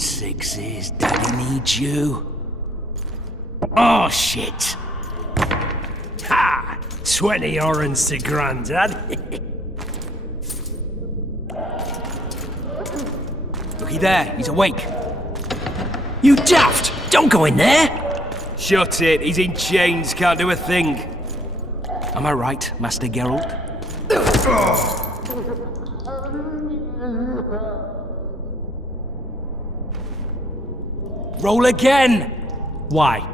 sixes, Daddy needs you. Oh, shit! Ha! 20 orange to Grandad. Looky there, he's awake. You daft! Don't go in there! Shut it, he's in chains, can't do a thing. Am I right, Master Geralt? Roll again! Why?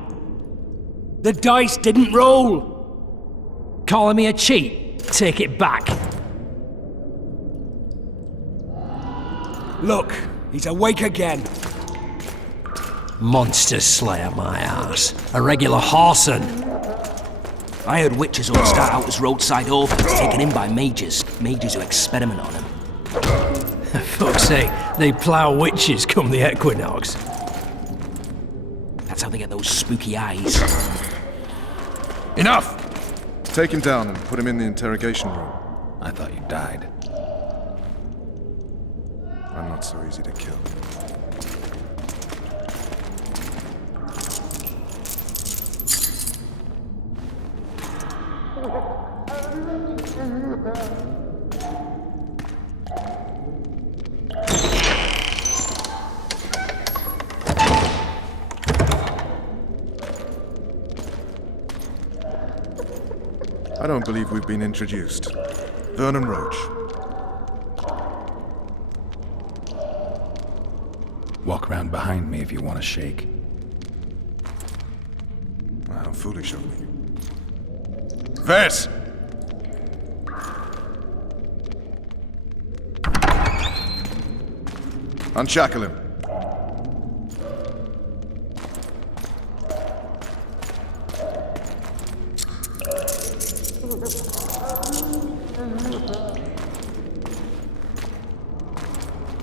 The dice didn't roll! Calling me a cheat? Take it back. Look, he's awake again. Monster slayer, my ass. A regular horson. I heard witches all start out as roadside orphans taken in by mages. Mages who experiment on them. Fuck's sake, they plough witches come the equinox. That's how they get those spooky eyes. Enough! Take him down and put him in the interrogation room. I thought you died. I'm not so easy to kill. I don't believe we've been introduced. Vernon Roach. Walk around behind me if you want to shake. How foolish of me. Vess! Unshackle him.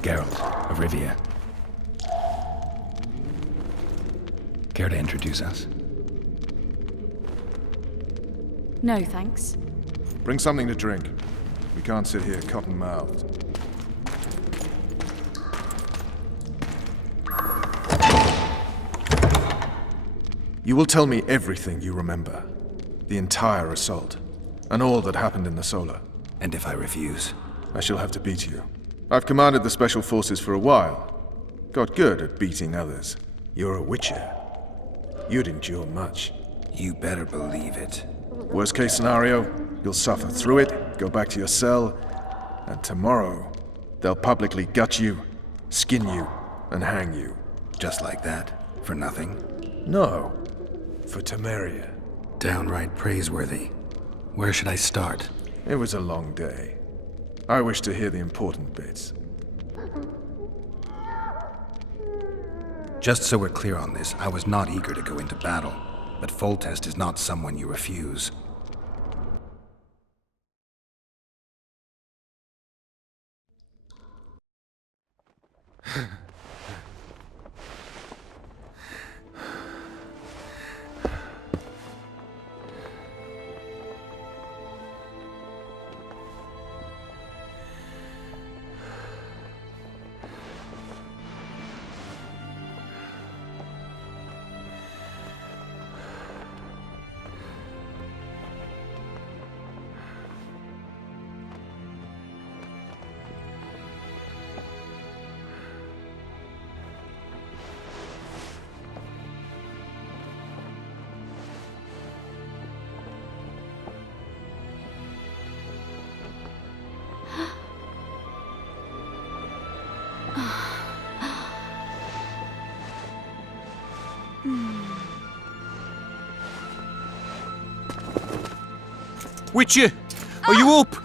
Geralt of Rivia. Care to introduce us? No, thanks. Bring something to drink. We can't sit here cotton-mouthed. You will tell me everything you remember. The entire assault. And all that happened in the Solar. And if I refuse? I shall have to beat you. I've commanded the Special Forces for a while. Got good at beating others. You're a witcher. You'd endure much. You better believe it. Worst case scenario, you'll suffer through it, go back to your cell, and tomorrow, they'll publicly gut you, skin you, and hang you. Just like that? For nothing? No. For Temeria. Downright praiseworthy. Where should I start? It was a long day. I wish to hear the important bits. Just so we're clear on this, I was not eager to go into battle, but Foltest is not someone you refuse. Witcher, are you up?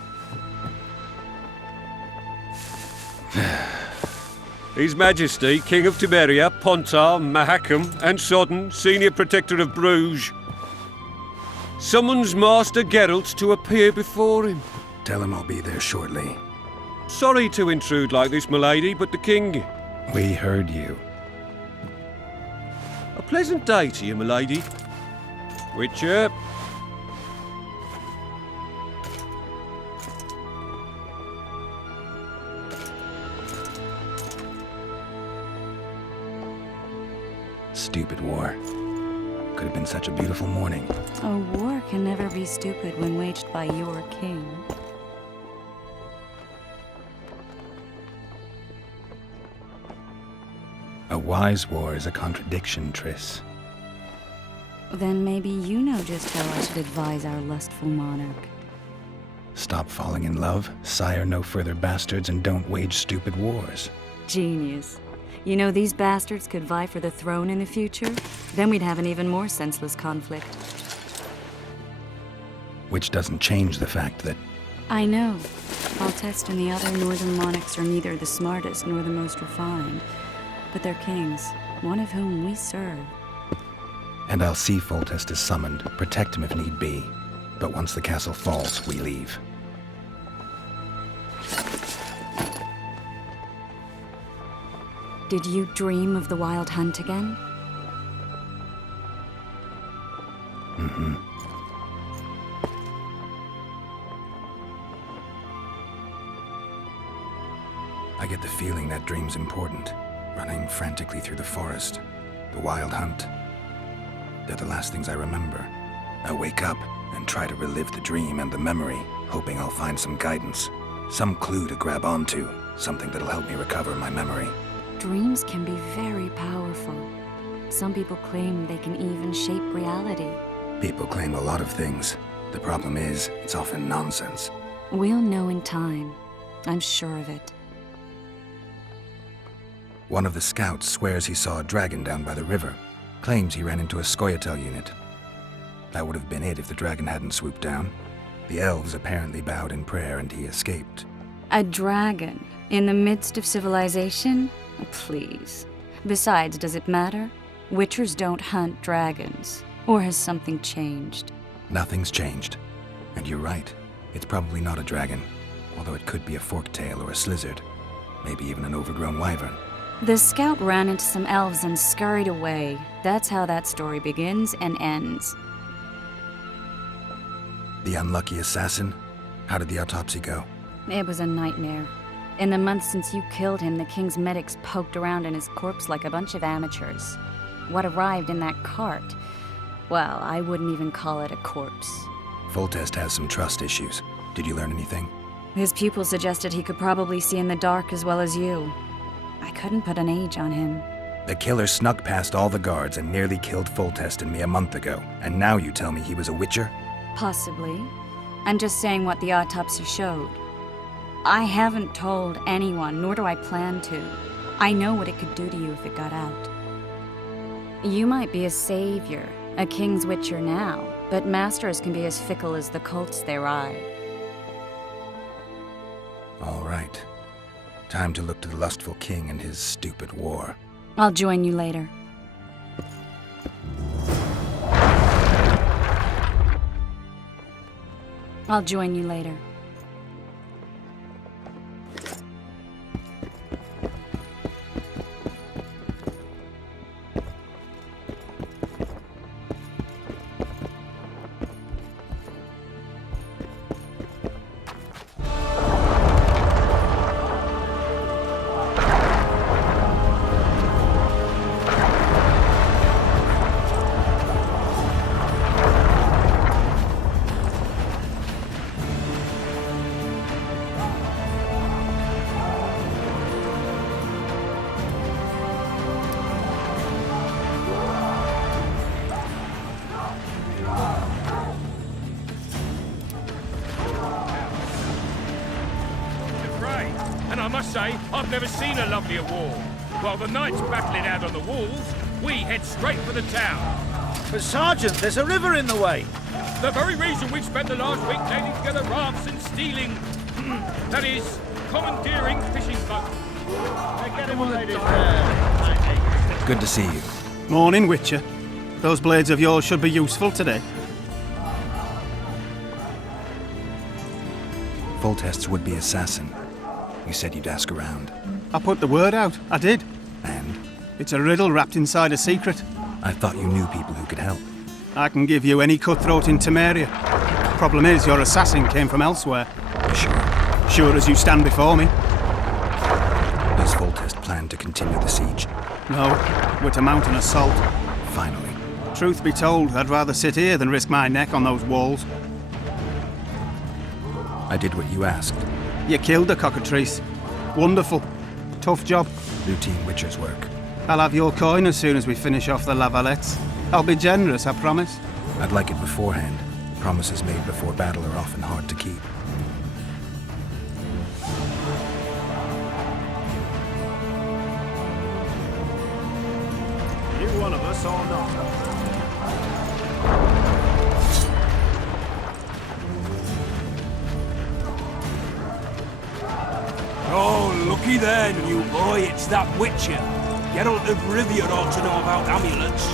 His Majesty, King of Temeria, Pontar, Mahakam, and Sodden, Senior Protector of Bruges, summons Master Geralt to appear before him. Tell him I'll be there shortly. Sorry to intrude like this, milady, but the King... We heard you. A pleasant day to you, milady. Witcher. Stupid war. Could have been such a beautiful morning. A war can never be stupid when waged by your king. A wise war is a contradiction, Triss. Then maybe you know just how I should advise our lustful monarch. Stop falling in love, sire no further bastards, and don't wage stupid wars. Genius. You know, these bastards could vie for the throne in the future? Then we'd have an even more senseless conflict. Which doesn't change the fact that... I know. Foltest and the other northern monarchs are neither the smartest nor the most refined. But they're kings, one of whom we serve. And I'll see Foltest is summoned, protect him if need be. But once the castle falls, we leave. Did you dream of the Wild Hunt again? Mm-hmm. I get the feeling that dream's important. Running frantically through the forest. The Wild Hunt. They're the last things I remember. I wake up and try to relive the dream and the memory, hoping I'll find some guidance. Some clue to grab onto. Something that'll help me recover my memory. Dreams can be very powerful. Some people claim they can even shape reality. People claim a lot of things. The problem is, it's often nonsense. We'll know in time. I'm sure of it. One of the scouts swears he saw a dragon down by the river. Claims he ran into a Scoia'tael unit. That would have been it if the dragon hadn't swooped down. The elves apparently bowed in prayer and he escaped. A dragon? In the midst of civilization? Please. Besides, does it matter? Witchers don't hunt dragons. Or has something changed? Nothing's changed. And you're right. It's probably not a dragon. Although it could be a forktail or a slizzard. Maybe even an overgrown wyvern. The scout ran into some elves and scurried away. That's how that story begins and ends. The unlucky assassin? How did the autopsy go? It was a nightmare. In the months since you killed him, the king's medics poked around in his corpse like a bunch of amateurs. What arrived in that cart? Well, I wouldn't even call it a corpse. Foltest has some trust issues. Did you learn anything? His pupil suggested he could probably see in the dark as well as you. I couldn't put an age on him. The killer snuck past all the guards and nearly killed Foltest and me a month ago. And now you tell me he was a witcher? Possibly. I'm just saying what the autopsy showed. I haven't told anyone, nor do I plan to. I know what it could do to you if it got out. You might be a savior, a king's witcher now, but masters can be as fickle as the colts they ride. All right. Time to look to the lustful king and his stupid war. I'll join you later. I'll join you later. And I must say, I've never seen a lovelier war. While the knights battling out on the walls, we head straight for the town. But Sergeant, there's a river in the way. The very reason we've spent the last week landing together rafts and stealing... that is, commandeering fishing boats. Good to see you. Morning, Witcher. Those blades of yours should be useful today. Foltest's would-be assassin. You said you'd ask around. I put the word out. I did. And? It's a riddle wrapped inside a secret. I thought you knew people who could help. I can give you any cutthroat in Temeria. Problem is, your assassin came from elsewhere. You sure? Sure as you stand before me. Does Foltest plan to continue the siege? No, we're to mount an assault. Finally. Truth be told, I'd rather sit here than risk my neck on those walls. I did what you asked. You killed the cockatrice. Wonderful. Tough job. Routine Witcher's work. I'll have your coin as soon as we finish off the lavalettes. I'll be generous, I promise. I'd like it beforehand. Promises made before battle are often hard to keep. You one of us or not? Oh, looky there, new boy. It's that Witcher. Geralt of Rivia ought to know about amulets.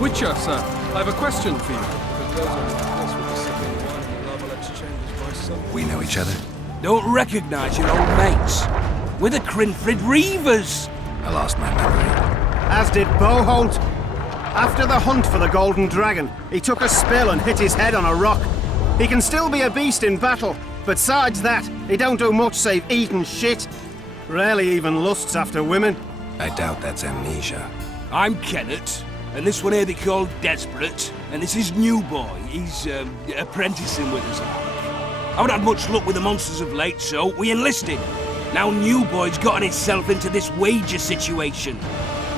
Witcher, sir, I have a question for you. We know each other? Don't recognise your old mates. We're the Crinfrid Reavers. I lost my memory. As did Boholt. After the hunt for the Golden Dragon, he took a spill and hit his head on a rock. He can still be a beast in battle, but besides that, he don't do much save eat and shit. Rarely even lusts after women. I doubt that's amnesia. I'm Kenneth, and this one here they call Desperate, and this is New Boy. He's apprenticing with us. I haven't had much luck with the monsters of late, so we enlisted. Now New Boy's gotten himself into this wager situation.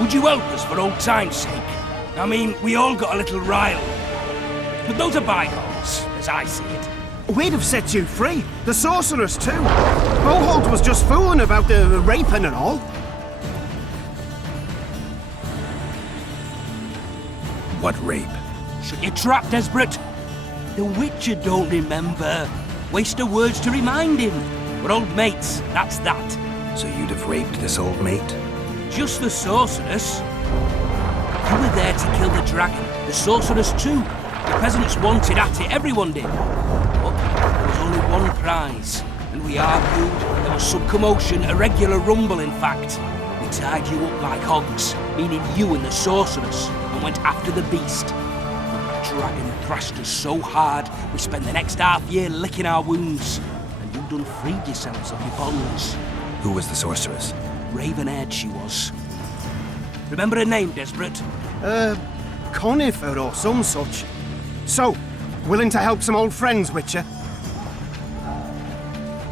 Would you help us for old time's sake? I mean, we all got a little riled. But those are bygones, as I see it. We'd have set you free. The sorceress too. Boholt was just fooling about the raping and all. What rape? Shut your trap, Desperate. The Witcher don't remember. Waste of words to remind him. We're old mates, that's that. So you'd have raped this old mate? Just the sorceress. You were there to kill the dragon. The sorceress too. The peasants wanted at it, everyone did. But there was only one prize. And we argued. There was some commotion, a regular rumble in fact. We tied you up like hogs, meaning you and the sorceress, and went after the beast. The dragon thrashed us so hard, we spent the next half year licking our wounds. And you done freed yourselves of your bonds. Who was the sorceress? Raven-haired she was. Remember her name, Desperate? Conifer or some such. So, willing to help some old friends, Witcher?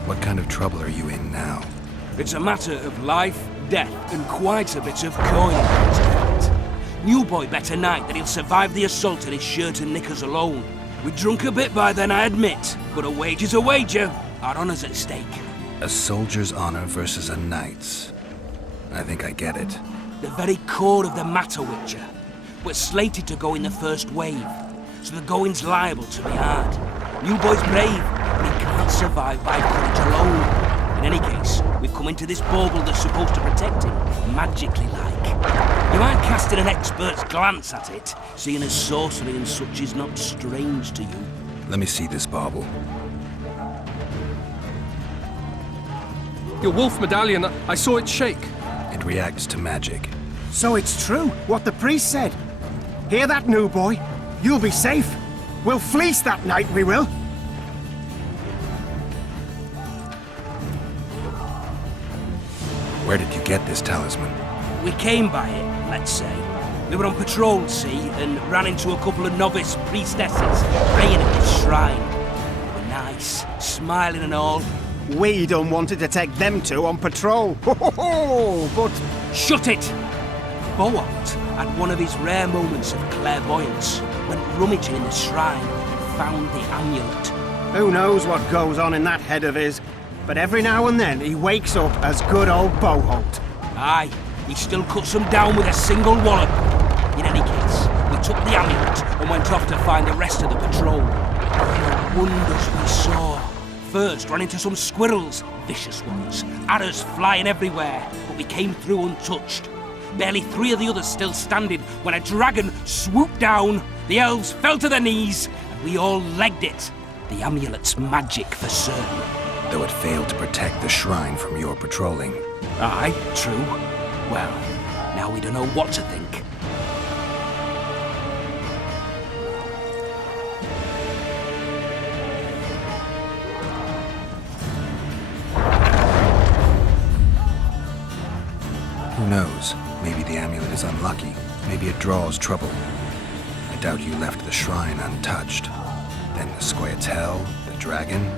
What kind of trouble are you in now? It's a matter of life, death, and quite a bit of coin. New Boy bet tonight that he'll survive the assault in his shirt and knickers alone. We drunk a bit by then, I admit, but a wager's a wager. Our honour's at stake. A soldier's honor versus a knight's. I think I get it. The very core of the matter, Witcher. We're slated to go in the first wave, so the going's liable to be hard. New Boy's brave, but he can't survive by courage alone. In any case, we've come into this bauble that's supposed to protect him, magically like. You might cast in an expert's glance at it, seeing as sorcery and such is not strange to you. Let me see this bauble. Your wolf medallion, I saw it shake. It reacts to magic. So it's true, what the priest said. Hear that, New Boy? You'll be safe. We'll fleece that night, we will. Where did you get this talisman? We came by it, let's say. We were on patrol, see, and ran into a couple of novice priestesses praying at this shrine. They were nice, smiling and all. We done wanted to take them two on patrol. But Shut it! Boholt had one of his rare moments of clairvoyance, went rummaging in the shrine and found the amulet. who knows what goes on in that head of his? But every now and then he wakes up as good old Boholt. Aye, he still cuts them down with a single wallop. In any case, we took the amulet and went off to find the rest of the patrol. The wonders we saw. First, ran into some squirrels, vicious ones, arrows flying everywhere, but we came through untouched. Barely 3 of the others still standing when a dragon swooped down, the elves fell to their knees, and we all legged it. The amulet's magic for certain. Though it failed to protect the shrine from your patrolling. Aye, true. Well, now we don't know what to think. Who knows? Maybe the amulet is unlucky. Maybe it draws trouble. I doubt you left the shrine untouched. Then the Squirtel, the dragon.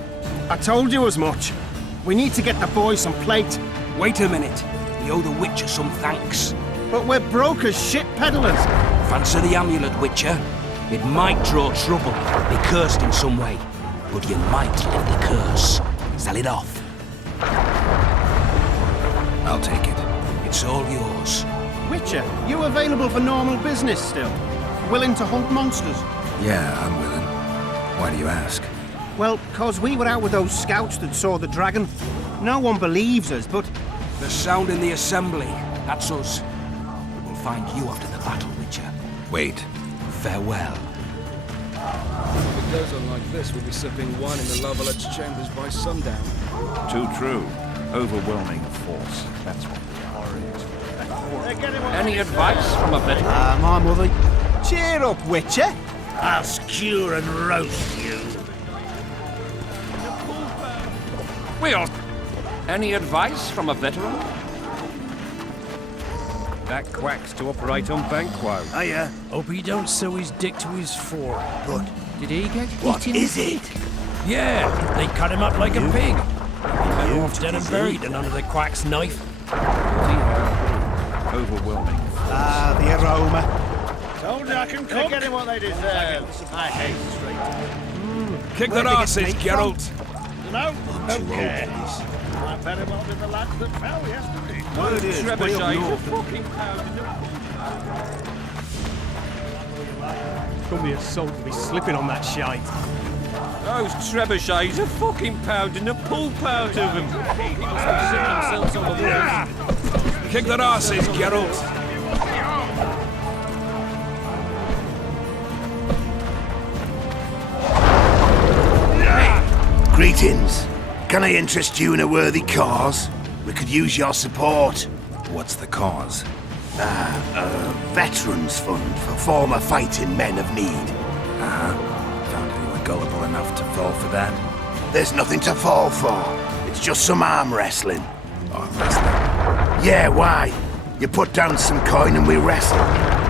I told you as much. We need to get the boys some plate. Wait a minute. We owe the Witcher some thanks. But we're broke as shit peddlers. Fancy the amulet, Witcher. It might draw trouble, be cursed in some way. But you might lift the curse. Sell it off. I'll take it. It's all yours. Witcher, you available for normal business still? Willing to hunt monsters? Yeah, I'm willing. Why do you ask? Well, 'cause we were out with those scouts that saw the dragon. No one believes us, but The sound in the assembly. That's us. We'll find you after the battle, Witcher. Wait. Farewell. If it goes on like this, we'll be sipping wine in the Lovelet's chambers by sundown. Too true. Overwhelming force. That's what the horror is. Any advice from a veteran? my mother. Cheer up, Witcher. I'll skewer and roast you. We'll... Any advice from a veteran? That quacks to operate on Banquo. Hiya. Hope he don't sew his dick to his fore. Good. Did he get What eaten? is it? Yeah, they cut him up like a pig. Better off dead and buried than under the quack's knife. Overwhelming. Ah, the aroma. Told you I can cook. They're getting what they deserve. I hate straight. Kick their asses, Geralt! No, don't care. I better well than the lads that fell yesterday. Word is, way up Trebuchet, north. fucking pound. Come be a salt to be slipping on that shite. Those trebuchets are fucking pounding the pulp out of them. Kick their asses, Geralt! Greetings. Can I interest you in a worthy cause? We could use your support. What's the cause? Veterans Fund for former fighting men of need. Found anyone gullible enough to fall for that? There's nothing to fall for. It's just some arm wrestling. Arm wrestling? Yeah, why? You put down some coin and we wrestle.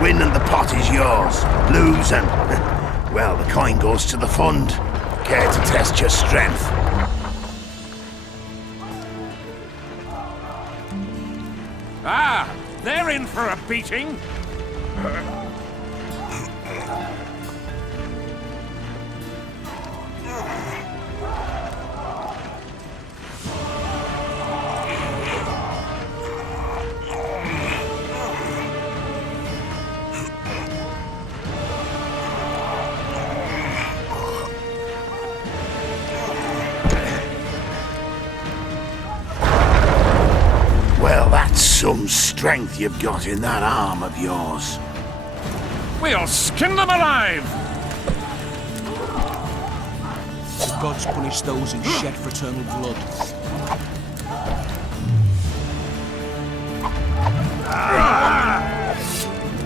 Win and the pot is yours. Lose and... well, the coin goes to the fund. Care to test your strength? Ah, they're in for a beating. Well, that's some strength you've got in that arm of yours. We'll skin them alive. The gods punish those who shed fraternal blood.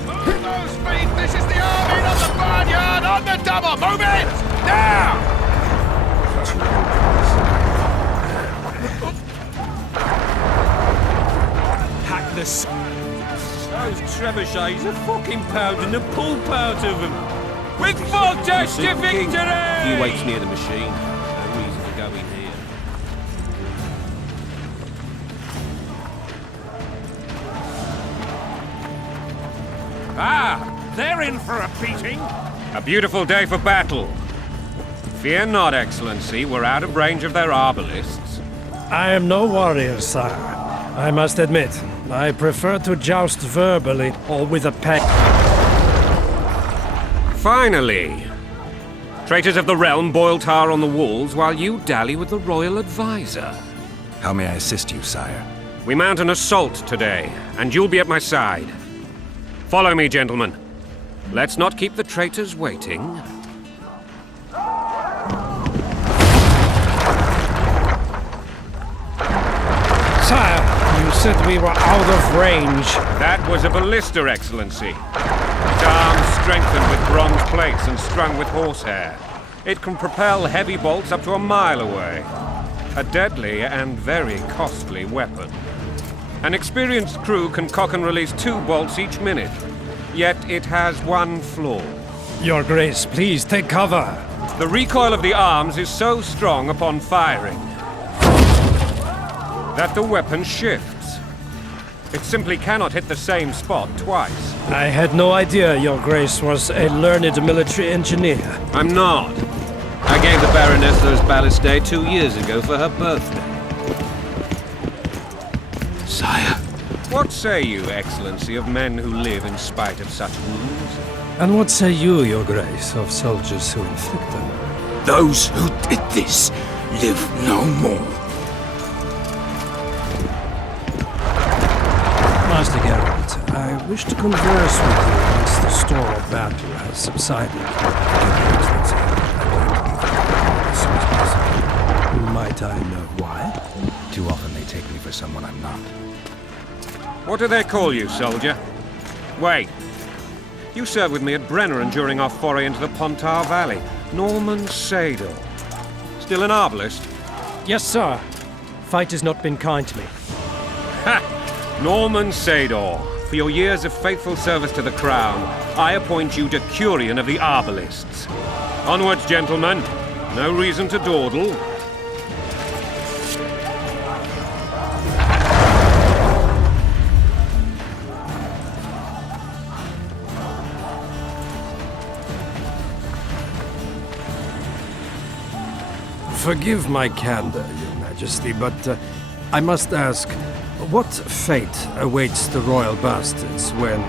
Move those feet! This is the army, not the barnyard! On the double! Move it! Now! Hack this. Those trebuchets are fucking pounding the pulp out of them. With full dash to victory! He waits near the machine. No reason to go in here. Ah, they're in for a beating. A beautiful day for battle. Fear not, Excellency. We're out of range of their arbalists. I am no warrior, sire. I must admit, I prefer to joust verbally or with a pen. Finally! Traitors of the realm boil tar on the walls while you dally with the royal advisor. How may I assist you, sire? We mount an assault today, and you'll be at my side. Follow me, gentlemen. Let's not keep the traitors waiting. Sire, you said we were out of range. That was a ballista, Excellency. Its arms strengthened with bronze plates and strung with horsehair. It can propel heavy bolts up to a mile away. A deadly and very costly weapon. An experienced crew can cock and release 2 bolts each minute. Yet it has one flaw. Your Grace, please take cover. The recoil of the arms is so strong upon firing that the weapon shifts. It simply cannot hit the same spot twice. I had no idea Your Grace was a learned military engineer. I'm not. I gave the Baroness those ballistae 2 years ago for her birthday. Sire. What say you, Excellency, of men who live in spite of such wounds? And what say you, Your Grace, of soldiers who inflict them? Those who did this live no more. Master Geralt, I wish to converse with you once the storm of battle has subsided. Might I know why? Too often they take me for someone I'm not. What do they call you, soldier? Wait. You served with me at Brenneran during our foray into the Pontar Valley. Norman Sador. Still an arbalist? Yes, sir. Fight has not been kind to me. Ha! Norman Sador. For your years of faithful service to the Crown, I appoint you Decurion of the Arbalists. Onwards, gentlemen. No reason to dawdle. Forgive my candor, Your Majesty, but I must ask, what fate awaits the royal bastards when...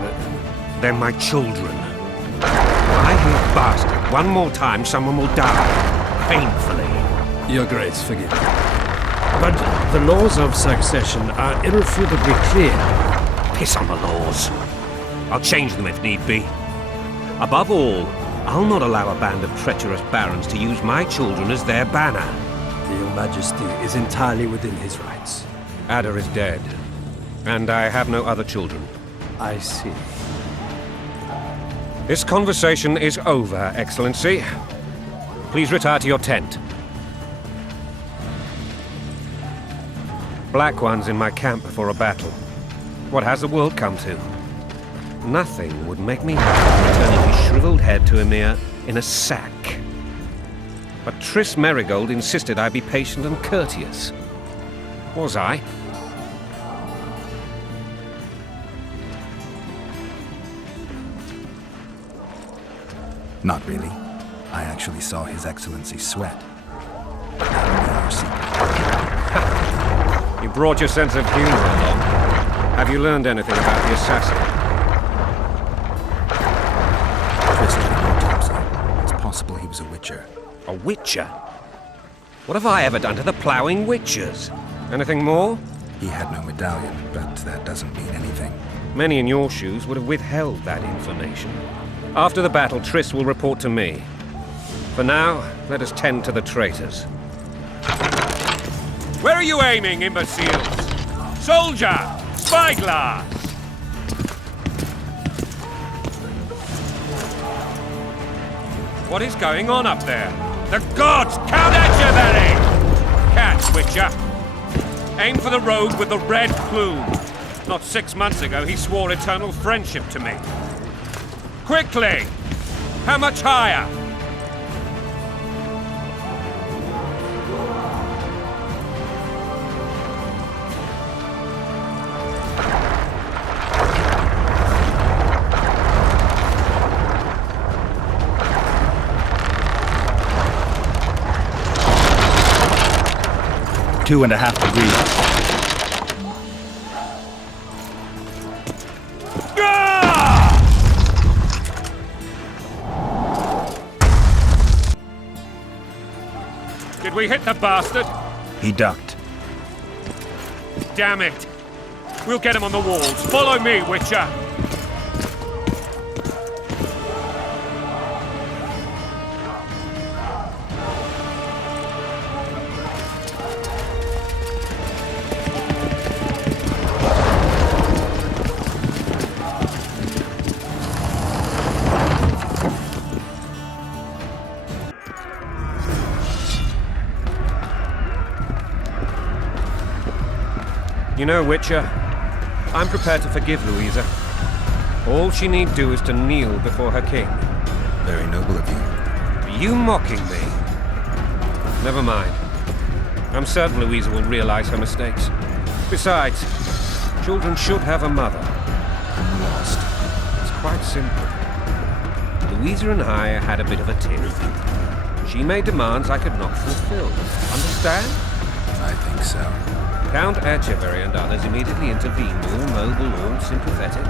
They're my children. When I hear bastard one more time, someone will die. Painfully. Your Grace, forgive me. But the laws of succession are irrefutably clear. Piss on the laws. I'll change them if need be. Above all, I'll not allow a band of treacherous barons to use my children as their banner. Your Majesty is entirely within his rights. Ada is dead, and I have no other children. I see. This conversation is over, Excellency. Please retire to your tent. Black One's in my camp before a battle. What has the world come to? Nothing would make me happy returning his shriveled head to Emir in a sack. But Triss Merigold insisted I be patient and courteous. Was I? Not really. I actually saw His Excellency sweat. But that'll be our secret. You brought your sense of humor along. Have you learned anything about the assassin? It's possible he was a witcher. A witcher? What have I ever done to the ploughing witchers? Anything more? He had no medallion, but that doesn't mean anything. Many in your shoes would have withheld that information. After the battle, Triss will report to me. For now, let us tend to the traitors. Where are you aiming, imbeciles? Soldier! Spyglass! What is going on up there? The gods count at you, Barry! Catch, Witcher. Aim for the rogue with the red plume. Not 6 months ago, he swore eternal friendship to me. Quickly! How much higher? Two and a half degrees. Did we hit the bastard? He ducked. Damn it! We'll get him on the walls. Follow me, Witcher! You know, Witcher, I'm prepared to forgive Louisa. All she need do is to kneel before her king. Very noble of you. Are you mocking me? Never mind. I'm certain Louisa will realize her mistakes. Besides, children should have a mother. I'm lost. It's quite simple. Louisa and I had a bit of a tiff. She made demands I could not fulfill. Understand? I think so. Count Etcheverry and others immediately intervened, all noble, all sympathetic.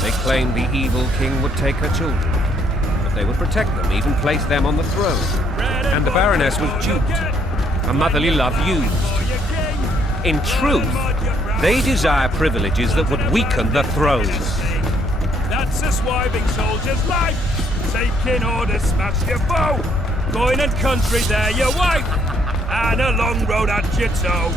They claimed the evil king would take her children, but they would protect them, even place them on the throne. And the Baroness was duped, her motherly love used. In truth, they desire privileges that would weaken the throne. That's a swiving soldier's life. Taking orders, smash your foe. Going and country there your wife. And a long road at your toe.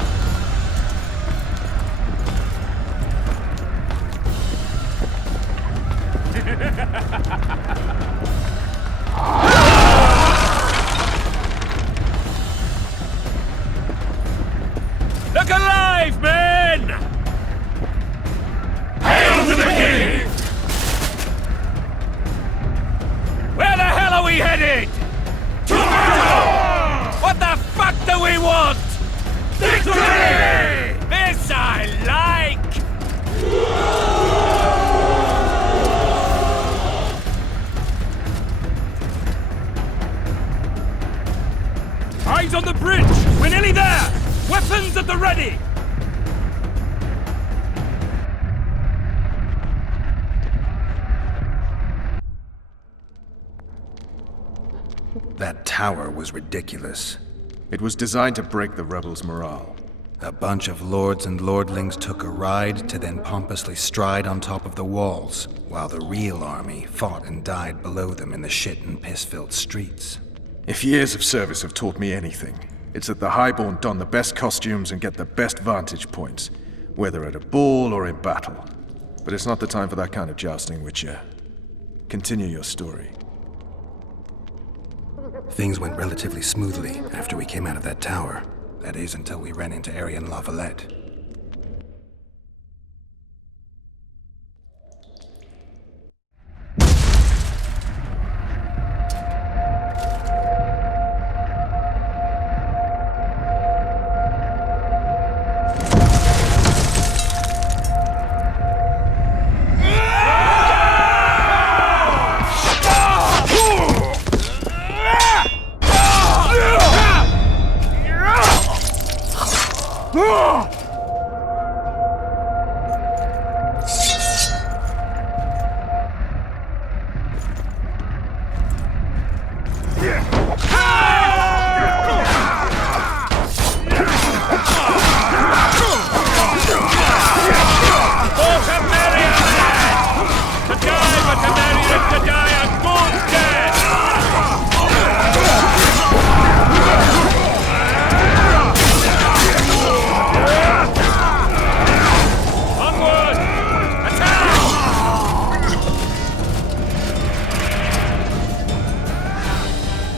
Look alive, men! Hail to the king! Where the hell are we headed? To battle! What the fuck do we want? Victory! This I like! Eyes on the bridge! We're nearly there! Weapons at the ready! That tower was ridiculous. It was designed to break the rebels' morale. A bunch of lords and lordlings took a ride to then pompously stride on top of the walls, while the real army fought and died below them in the shit and piss-filled streets. If years of service have taught me anything, it's that the highborn don the best costumes and get the best vantage points, whether at a ball or in battle. But it's not the time for that kind of jousting, Witcher. Continue your story. Things went relatively smoothly after we came out of that tower. That is, until we ran into Aryan Lavalette.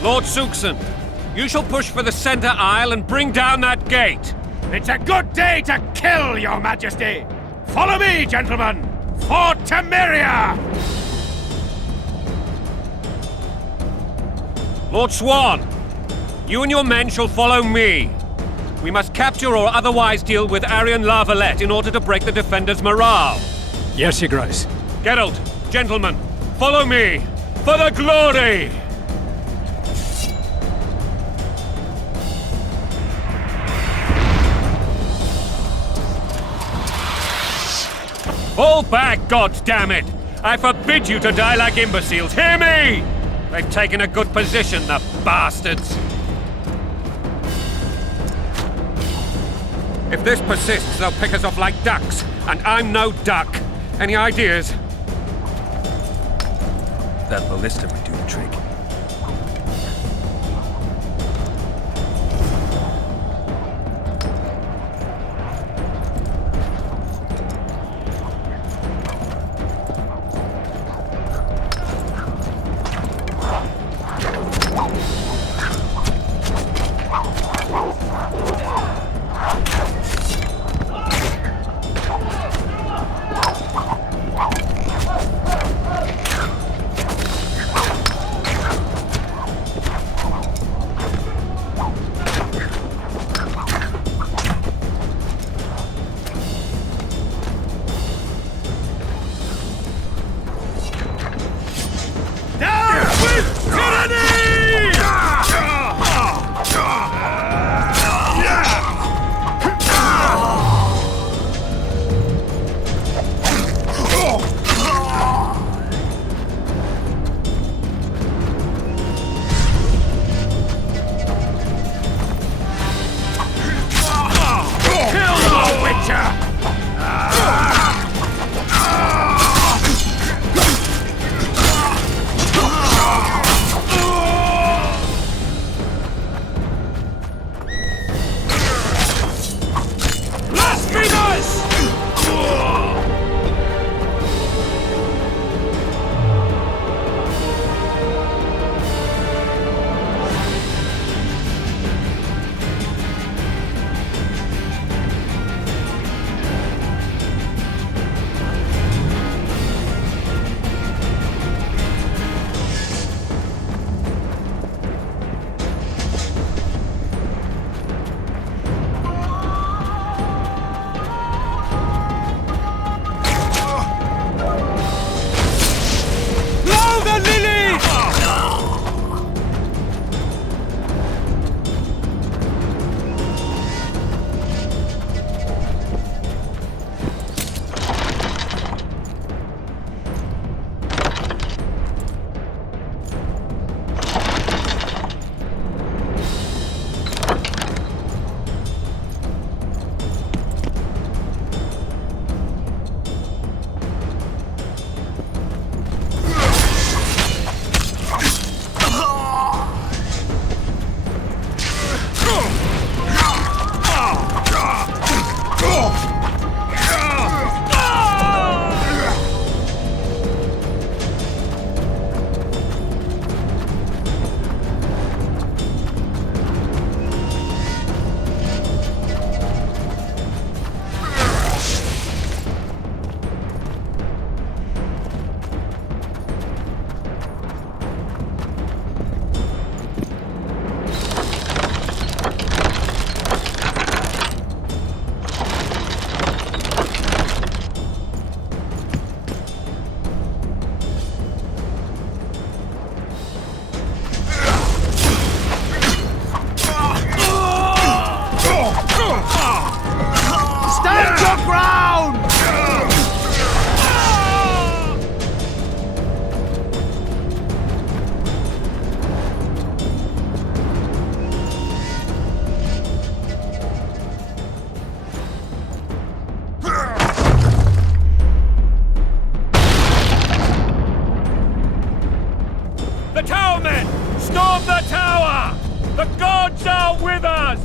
Lord Suxon, you shall push for the center aisle and bring down that gate. It's a good day to kill, your majesty! Follow me, gentlemen! For Temeria! Lord Swan, you and your men shall follow me. We must capture or otherwise deal with Aryan Lavalette in order to break the defenders' morale. Yes, Your Grace. Geralt, gentlemen, follow me! For the glory! Fall back, goddammit! I forbid you to die like imbeciles, hear me! They've taken a good position, the bastards! If this persists, they'll pick us off like ducks, and I'm no duck. Any ideas? That ballista would do the trick. gods are with us!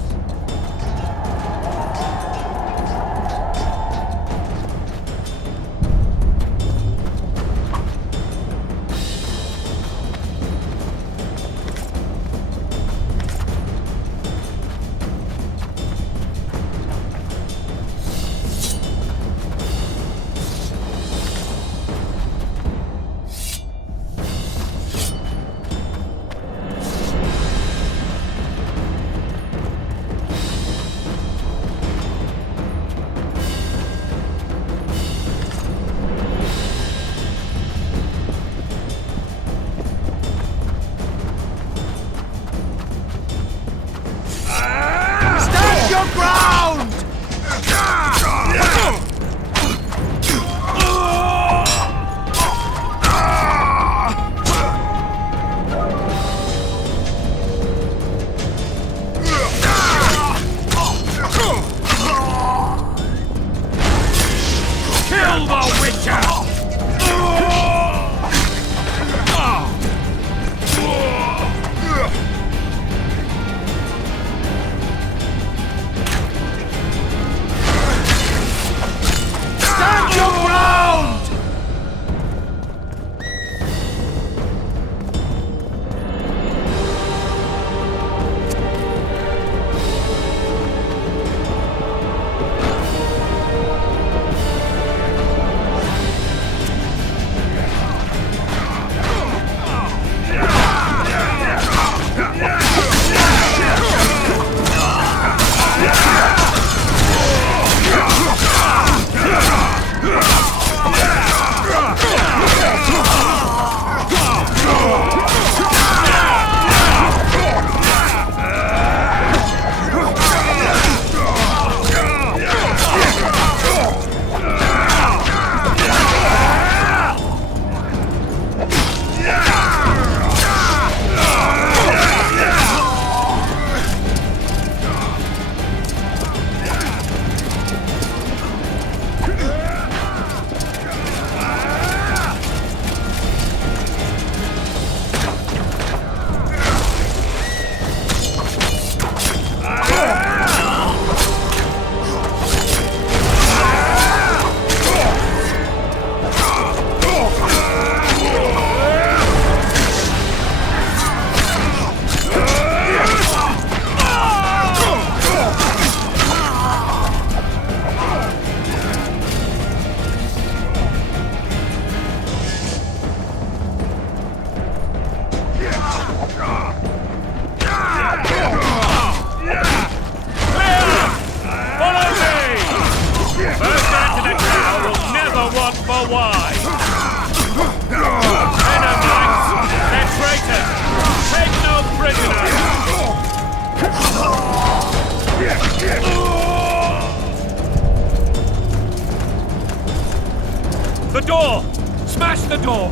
The door! Smash the door!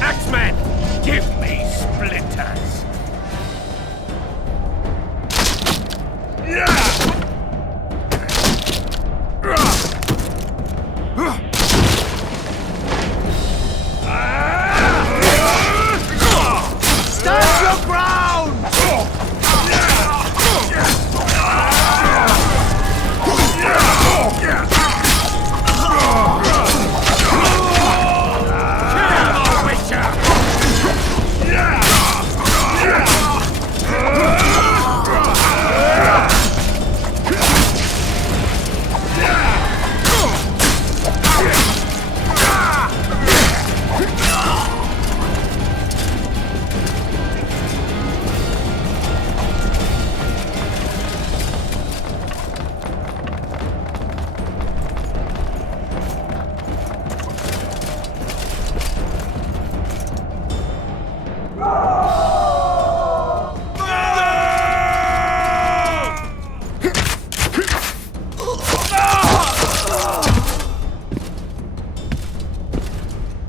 Axeman, give me splinters! Stand your ground!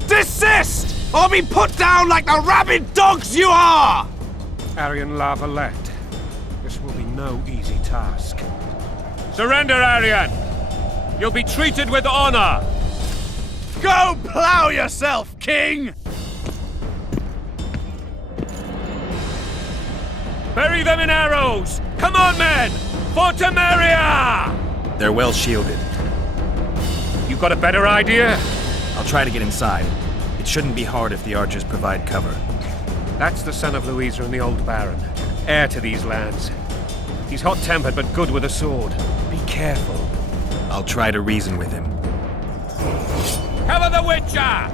Desist! Or be put down like the rabid dogs you are! Aryan Lavalette, this will be no easy task. Surrender, Aryan! You'll be treated with honor! Go plow yourself, King! Bury them in arrows! Come on, men! For Temeria! They're well shielded. You got a better idea? I'll try to get inside. It shouldn't be hard if the archers provide cover. That's the son of Louisa and the old Baron, heir to these lands. He's hot-tempered but good with a sword. Be careful. I'll try to reason with him. Cover the Witcher!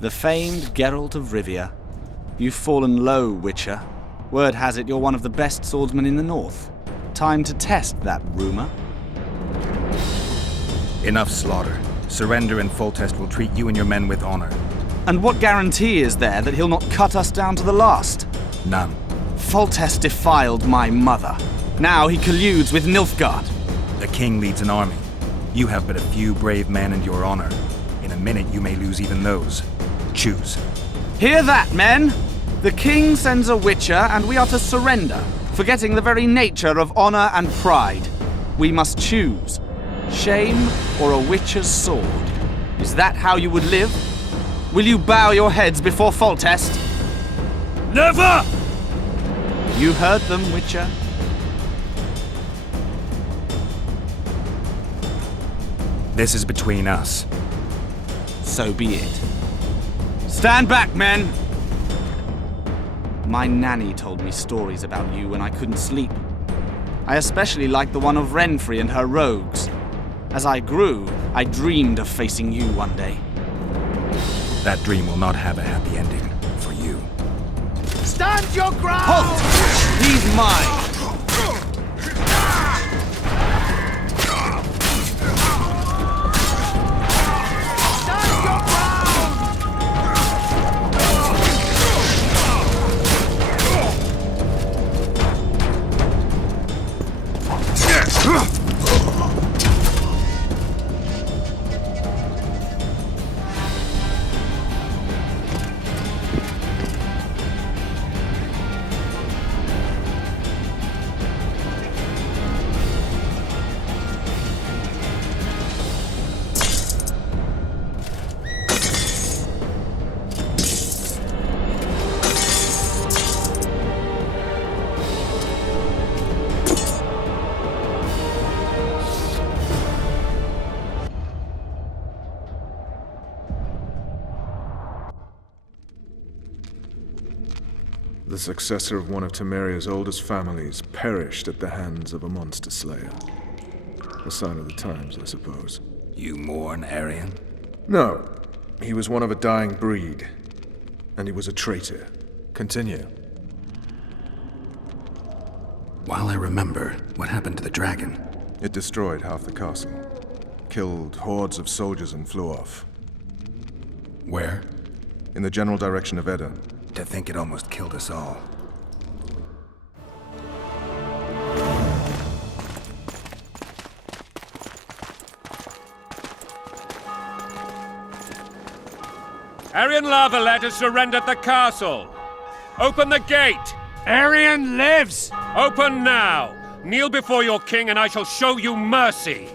The famed Geralt of Rivia. You've fallen low, Witcher. Word has it you're one of the best swordsmen in the north. Time to test that rumor. Enough slaughter. Surrender and Foltest will treat you and your men with honor. And what guarantee is there that he'll not cut us down to the last? None. Foltest defiled my mother. Now he colludes with Nilfgaard. The king leads an army. You have but a few brave men and your honor. In a minute you may lose even those. Choose. Hear that, men! The king sends a Witcher, and we are to surrender, forgetting the very nature of honor and pride. We must choose. Shame or a Witcher's sword. Is that how you would live? Will you bow your heads before Foltest? Never! You heard them, Witcher. This is between us. So be it. Stand back, men! My nanny told me stories about you when I couldn't sleep. I especially liked the one of Renfrey and her rogues. As I grew, I dreamed of facing you one day. That dream will not have a happy ending for you. Stand your ground! Halt! He's mine! The successor of one of Temeria's oldest families perished at the hands of a monster slayer. A sign of the times, I suppose. You mourn, Aryan? No. He was one of a dying breed. And he was a traitor. Continue. While I remember, what happened to the dragon? It destroyed half the castle. Killed hordes of soldiers and flew off. Where? In the general direction of Edda. To think it almost killed us all. Aryan Lavalet has surrendered the castle. Open the gate. Aryan lives! Open now. Kneel before your king and I shall show you mercy.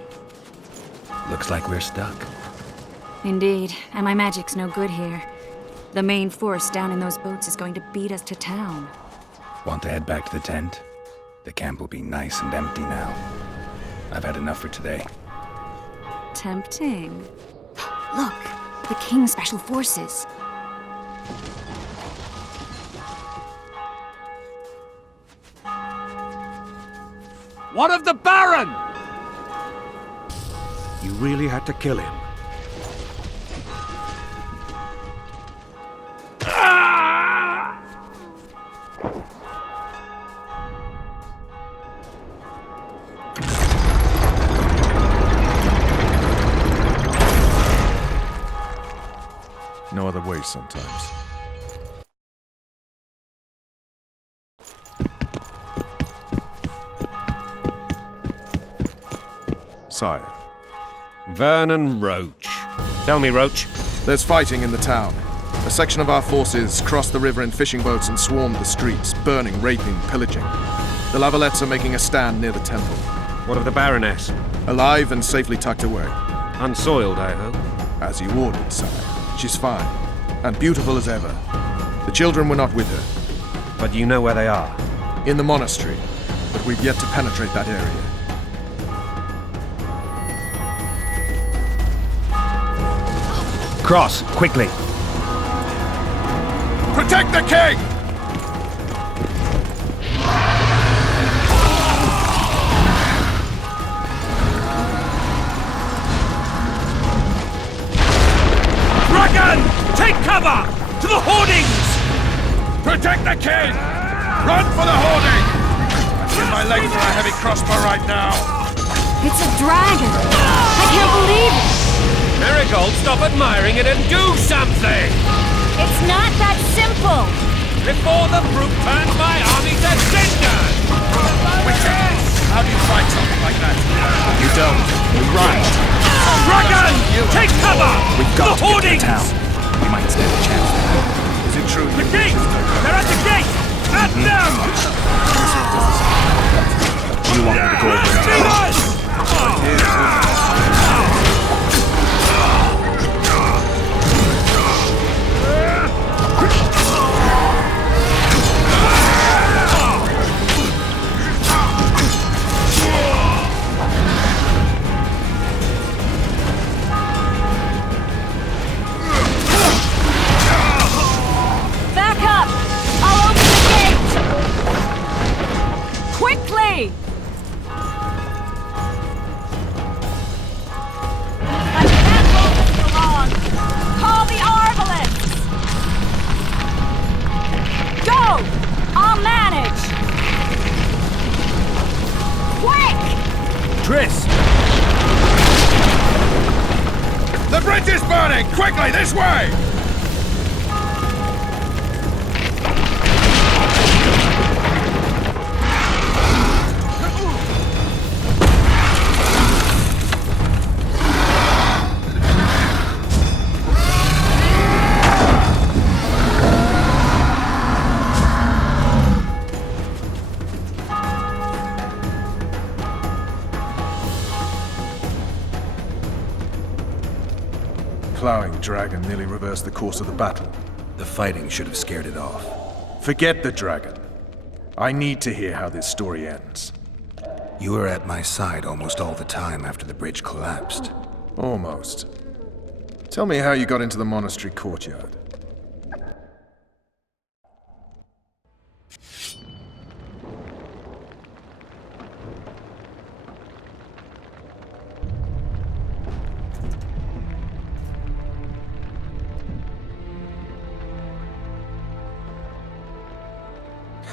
Looks like we're stuck. Indeed, and my magic's no good here. The main force down in those boats is going to beat us to town. Want to head back to the tent? The camp will be nice and empty now. I've had enough for today. Tempting. Look, the King's Special Forces. What of the Baron? You really had to kill him. No other way sometimes. Sire. Vernon Roach. Tell me, Roach. There's fighting in the town. A section of our forces crossed the river in fishing boats and swarmed the streets, burning, raping, pillaging. The Lavalettes are making a stand near the temple. What of the Baroness? Alive and safely tucked away. Unsoiled, I hope. As you ordered, sire. She's fine. And beautiful as ever. The children were not with her. But you know where they are? In the monastery. But we've yet to penetrate that area. Cross, quickly. Protect the king! Dragon! Take cover! To the hoardings! Protect the king! Run for the hoarding! I feel my legs are a heavy crossbow right now. It's a dragon! I can't believe it! Marigold, stop admiring it and do something! It's not that simple! Before the brute turns my army to cinders! Witcher, how do you fight something like that? You don't. We run. Dragon! Take cover! We've got the to get to hoardings! the town. We might stand a chance there. Is it true? The gate! They're at the gate! At them! You want me to go over and tell them? Back up! I'll open the gate! Quickly! I can't hold this for long! Call the Arbalists! Go! I'll manage! Quick! Triss! The bridge is burning! Quickly, this way! Plowing dragon nearly reversed the course of the battle. The fighting should have scared it off. Forget the dragon. I need to hear how this story ends. You were at my side almost all the time after the bridge collapsed. Almost. Tell me how you got into the monastery courtyard.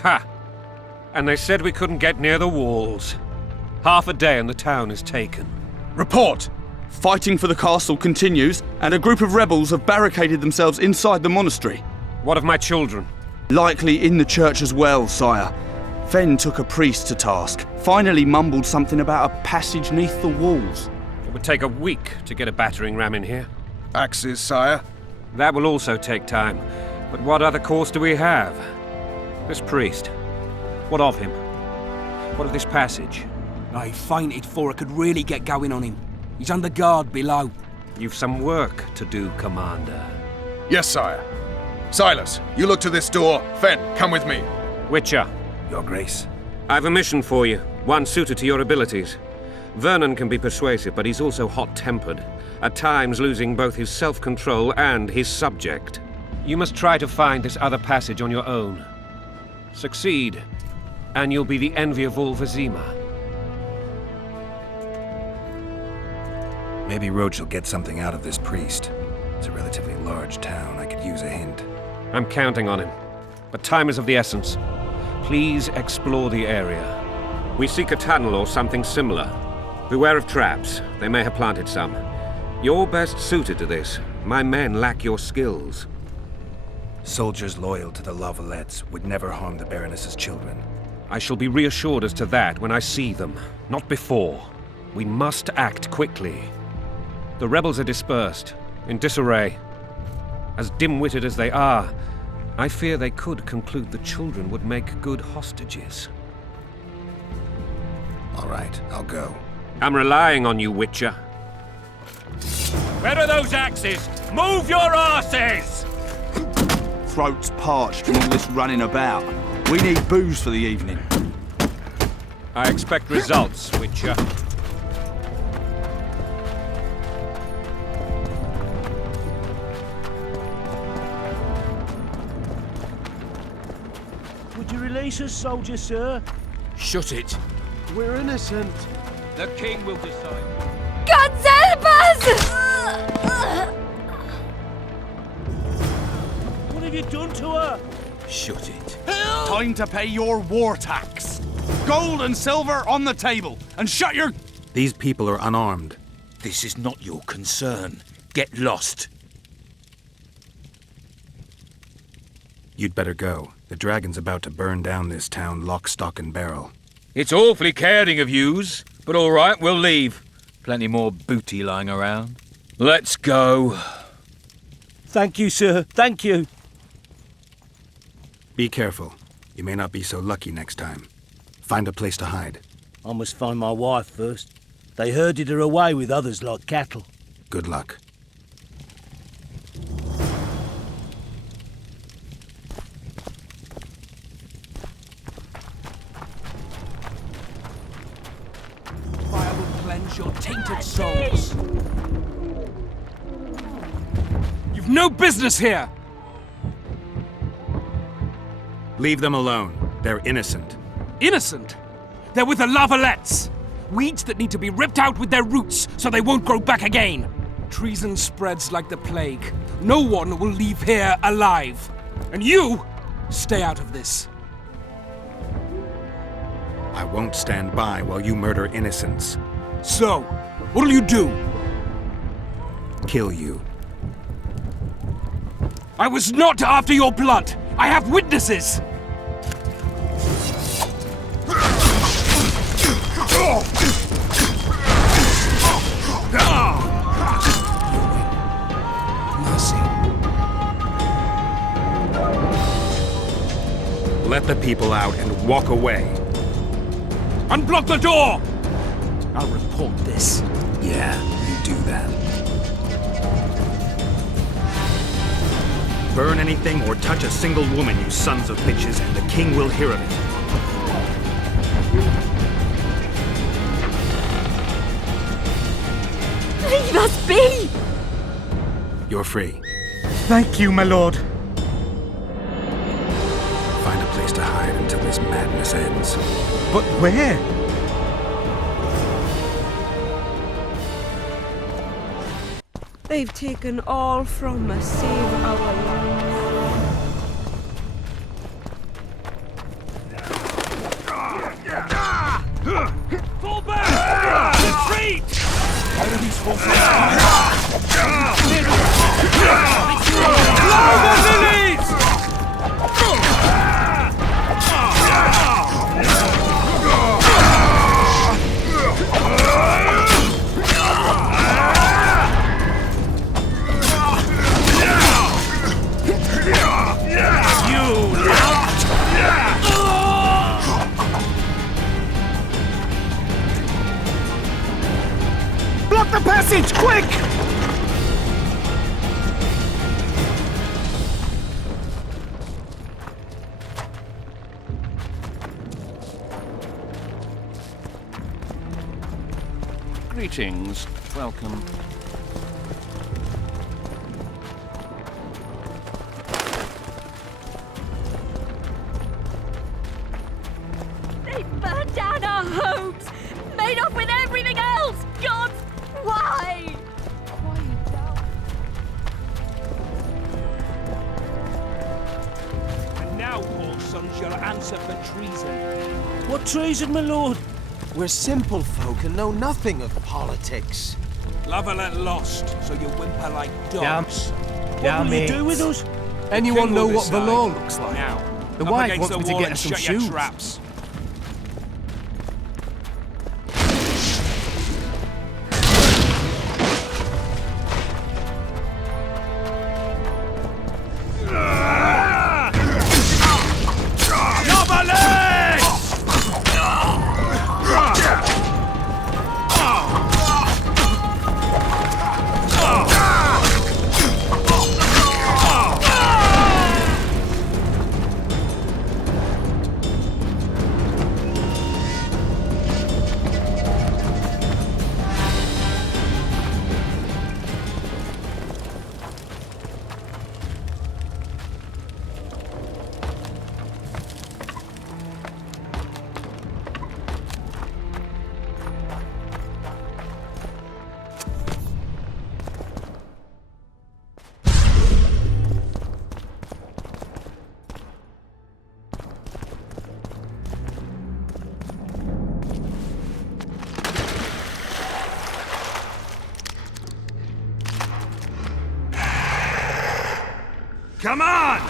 Ha! And they said we couldn't get near the walls. Half a day and the town is taken. Report! Fighting for the castle continues, and a group of rebels have barricaded themselves inside the monastery. What of my children? Likely in the church as well, sire. Fen took a priest to task, finally mumbled something about a passage neath the walls. It would take a week to get a battering ram in here. Axes, sire? That will also take time. But what other course do we have? This priest. What of him? What of this passage? I fainted before I could really get going on him. He's under guard below. You've some work to do, Commander. Yes, sire. Silas, you look to this door. Fen, come with me. Witcher, Your Grace. I've a mission for you, one suited to your abilities. Vernon can be persuasive, but he's also hot-tempered, at times losing both his self-control and his subject. You must try to find this other passage on your own. Succeed, and you'll be the envy of all Vizima. Maybe Roach will get something out of this priest. It's a relatively large town. I could use a hint. I'm counting on him, but time is of the essence. Please explore the area. We seek a tunnel or something similar. Beware of traps. They may have planted some. You're best suited to this. My men lack your skills. Soldiers loyal to the Lavalettes would never harm the Baroness's children. I shall be reassured as to that when I see them, not before. We must act quickly. The rebels are dispersed, in disarray. As dim-witted as they are, I fear they could conclude the children would make good hostages. All right, I'll go. I'm relying on you, Witcher. Where are those axes? Move your asses! Throat's parched from all this running about. We need booze for the evening. I expect results, Witcher. Would you release us, soldier, sir? Shut it. We're innocent. The king will decide. God help us! What have you done to her? Shut it. Time to pay your war tax. Gold and silver on the table, and shut your... These people are unarmed. This is not your concern. Get lost. You'd better go. The dragon's about to burn down this town lock, stock, and barrel. It's awfully caring of yous, but all right, we'll leave. Plenty more booty lying around. Let's go. Thank you, sir. Thank you. Be careful. You may not be so lucky next time. Find a place to hide. I must find my wife first. They herded her away with others like cattle. Good luck. Fire will cleanse your tainted souls. You've no business here! Leave them alone. They're innocent. Innocent? They're with the Lavalettes! Weeds that need to be ripped out with their roots so they won't grow back again. Treason spreads like the plague. No one will leave here alive. And you, stay out of this. I won't stand by while you murder innocents. So, what'll you do? Kill you. I was not after your blood. I have witnesses. Mercy. Let the people out and walk away. Unblock the door! I'll report this. Yeah, you do that. Burn anything or touch a single woman, you sons of bitches, and the king will hear of it. Leave us be! You're free. Thank you, my lord. Find a place to hide until this madness ends. But where? They've taken all from us, save our lives. Fall back! Retreat! Where are these forces? Block the passage, quick! Greetings. Welcome. They burned down our homes! Made off with everything else! God, why? Quiet down. And now, poor sons, you'll answer for treason. What treason, my lord? We're simple folk and know nothing of politics. Lavalette lost, so you whimper like dogs. What will you do with us? Anyone know what the law looks like? Now, The up wife against wants the me to wall get and her some shut your shoes. traps. Come on!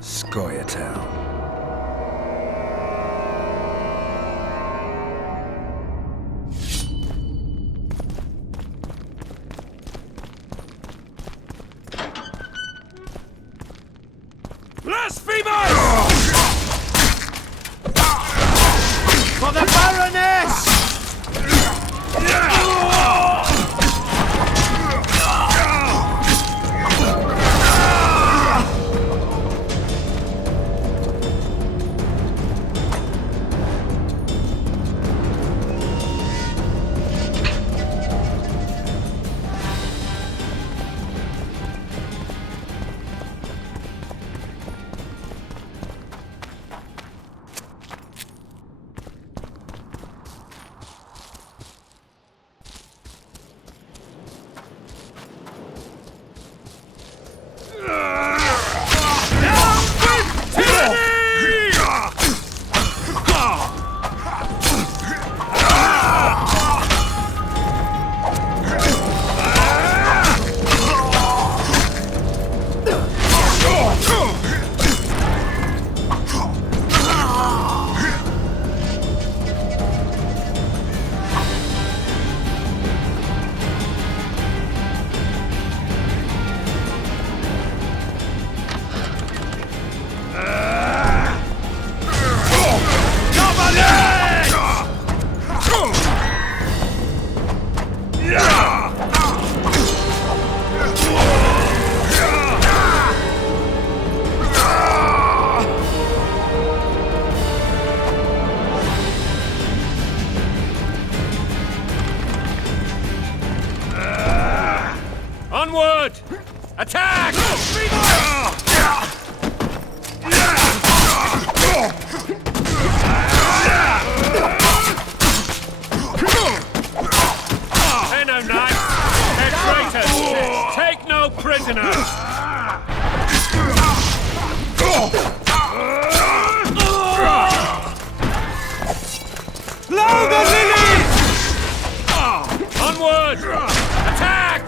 Scoia'tael. Blasphemers! For the Baroness! Onward! Attack! They're no knights. They're traitors. Take no prisoners. Blow the lilies! Onward! Attack!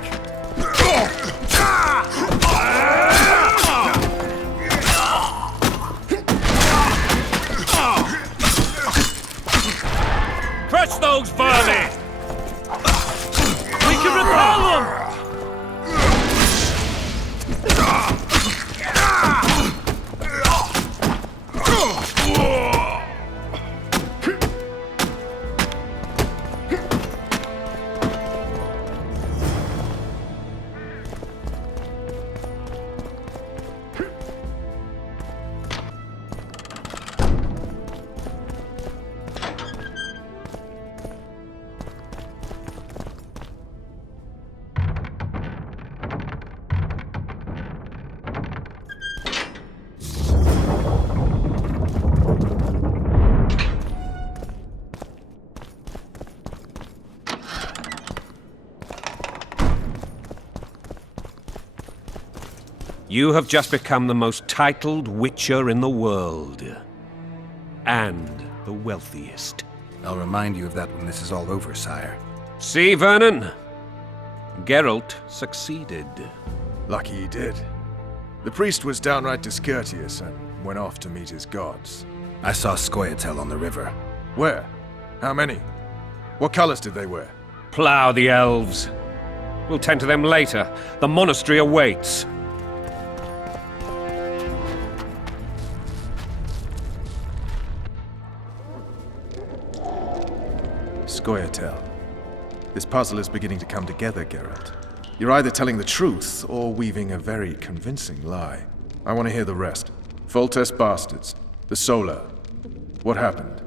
Crush those vermin! We can repel them! You have just become the most titled witcher in the world. And the wealthiest. I'll remind you of that when this is all over, sire. See, Vernon? Geralt succeeded. Lucky he did. The priest was downright discourteous and went off to meet his gods. I saw Scoia'tael on the river. Where? How many? What colors did they wear? Plough the elves. We'll tend to them later. The monastery awaits. Scoia'tael. This puzzle is beginning to come together, Geralt. You're either telling the truth or weaving a very convincing lie. I want to hear the rest. Foltest bastards. The Solar. What happened?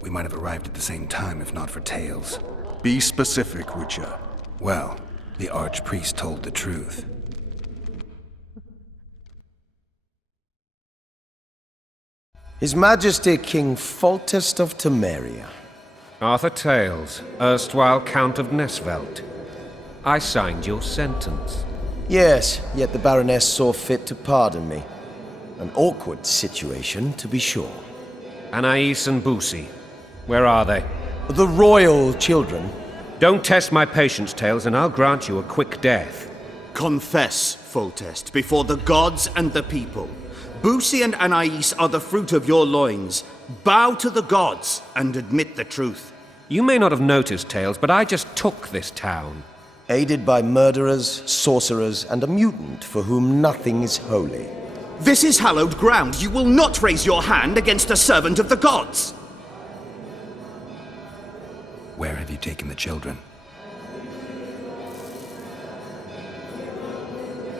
We might have arrived at the same time if not for tales. Be specific, Witcher. Well, the archpriest told the truth. His Majesty King Foltest of Temeria. Arthur Tales, erstwhile Count of Nesvelt. I signed your sentence. Yes, yet the Baroness saw fit to pardon me. An awkward situation, to be sure. Anais and Boussy, where are they? The royal children. Don't test my patience, Tales, and I'll grant you a quick death. Confess, Foltest, before the gods and the people. Boussy and Anais are the fruit of your loins. Bow to the gods and admit the truth. You may not have noticed, Tales, but I just took this town. Aided by murderers, sorcerers, and a mutant for whom nothing is holy. This is hallowed ground. You will not raise your hand against a servant of the gods. Where have you taken the children?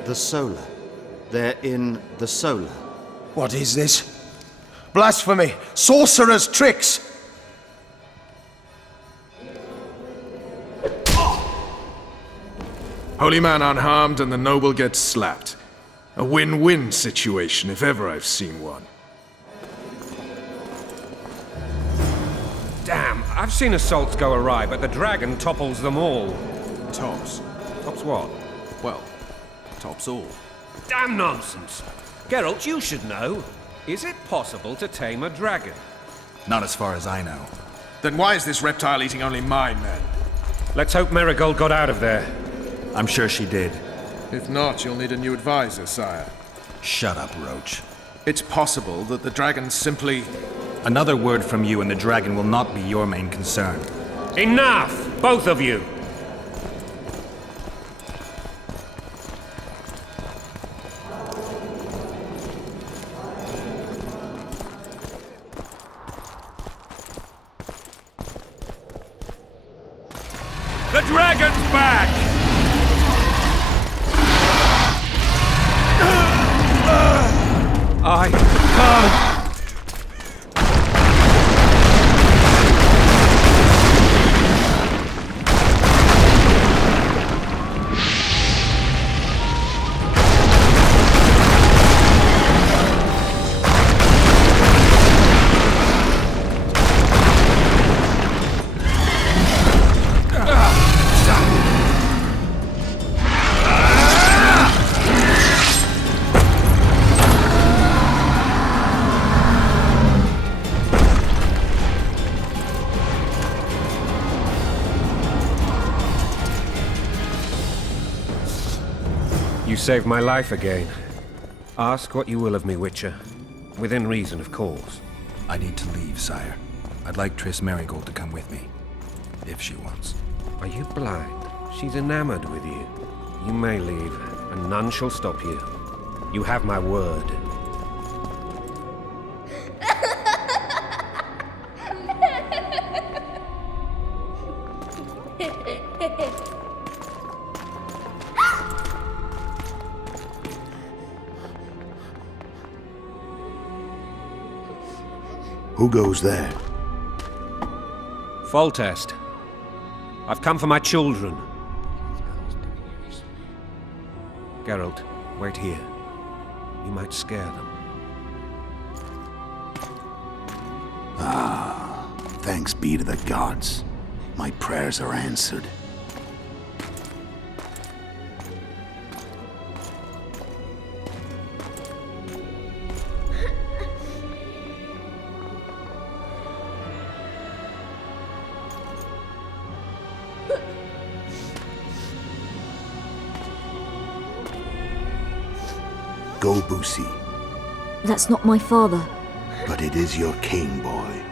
The Solar. They're in the Solar. What is this? Blasphemy! Sorcerer's tricks! Holy man unharmed and the noble gets slapped. A win-win situation, if ever I've seen one. Damn, I've seen assaults go awry, but the dragon topples them all. Tops. Tops what? Well, tops all. Damn nonsense! Geralt, you should know. Is it possible to tame a dragon? Not as far as I know. Then why is this reptile eating only my men? Let's hope Marigold got out of there. I'm sure she did. If not, you'll need a new advisor, sire. Shut up, Roach. It's possible that the dragon simply... Another word from you and the dragon will not be your main concern. Enough! Both of you! The dragon's back! I can't. You saved my life again. Ask what you will of me, Witcher. Within reason, of course. I need to leave, sire. I'd like Triss Merigold to come with me, if she wants. Are you blind? She's enamored with you. You may leave, and none shall stop you. You have my word. Who goes there? Foltest. I've come for my children. Geralt, wait here. You might scare them. Ah, thanks be to the gods. My prayers are answered. Go, Boosie. That's not my father. But it is your king, boy.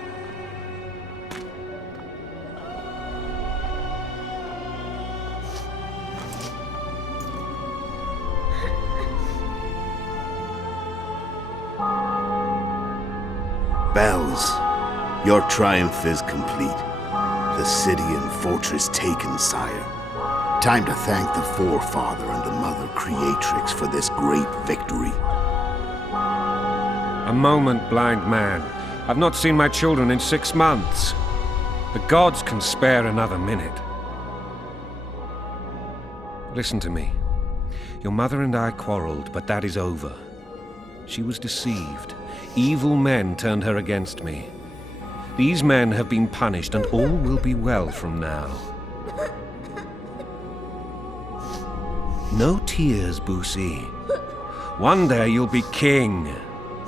Bells, your triumph is complete. The city and fortress taken, sire. Time to thank the Forefather and the Mother Creatrix for this great victory. A moment, blind man. I've not seen my children in 6 months. The gods can spare another minute. Listen to me. Your mother and I quarreled, but that is over. She was deceived. Evil men turned her against me. These men have been punished, and all will be well from now. No tears, Boosie. One day you'll be king,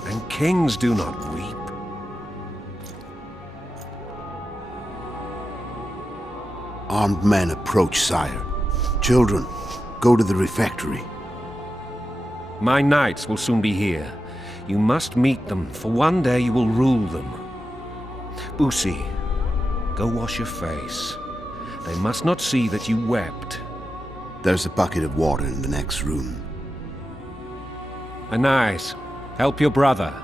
and kings do not weep. Armed men approach, sire. Children, go to the refectory. My knights will soon be here. You must meet them, for one day you will rule them. Boosie, go wash your face. They must not see that you wept. There's a bucket of water in the next room. Anais, help your brother.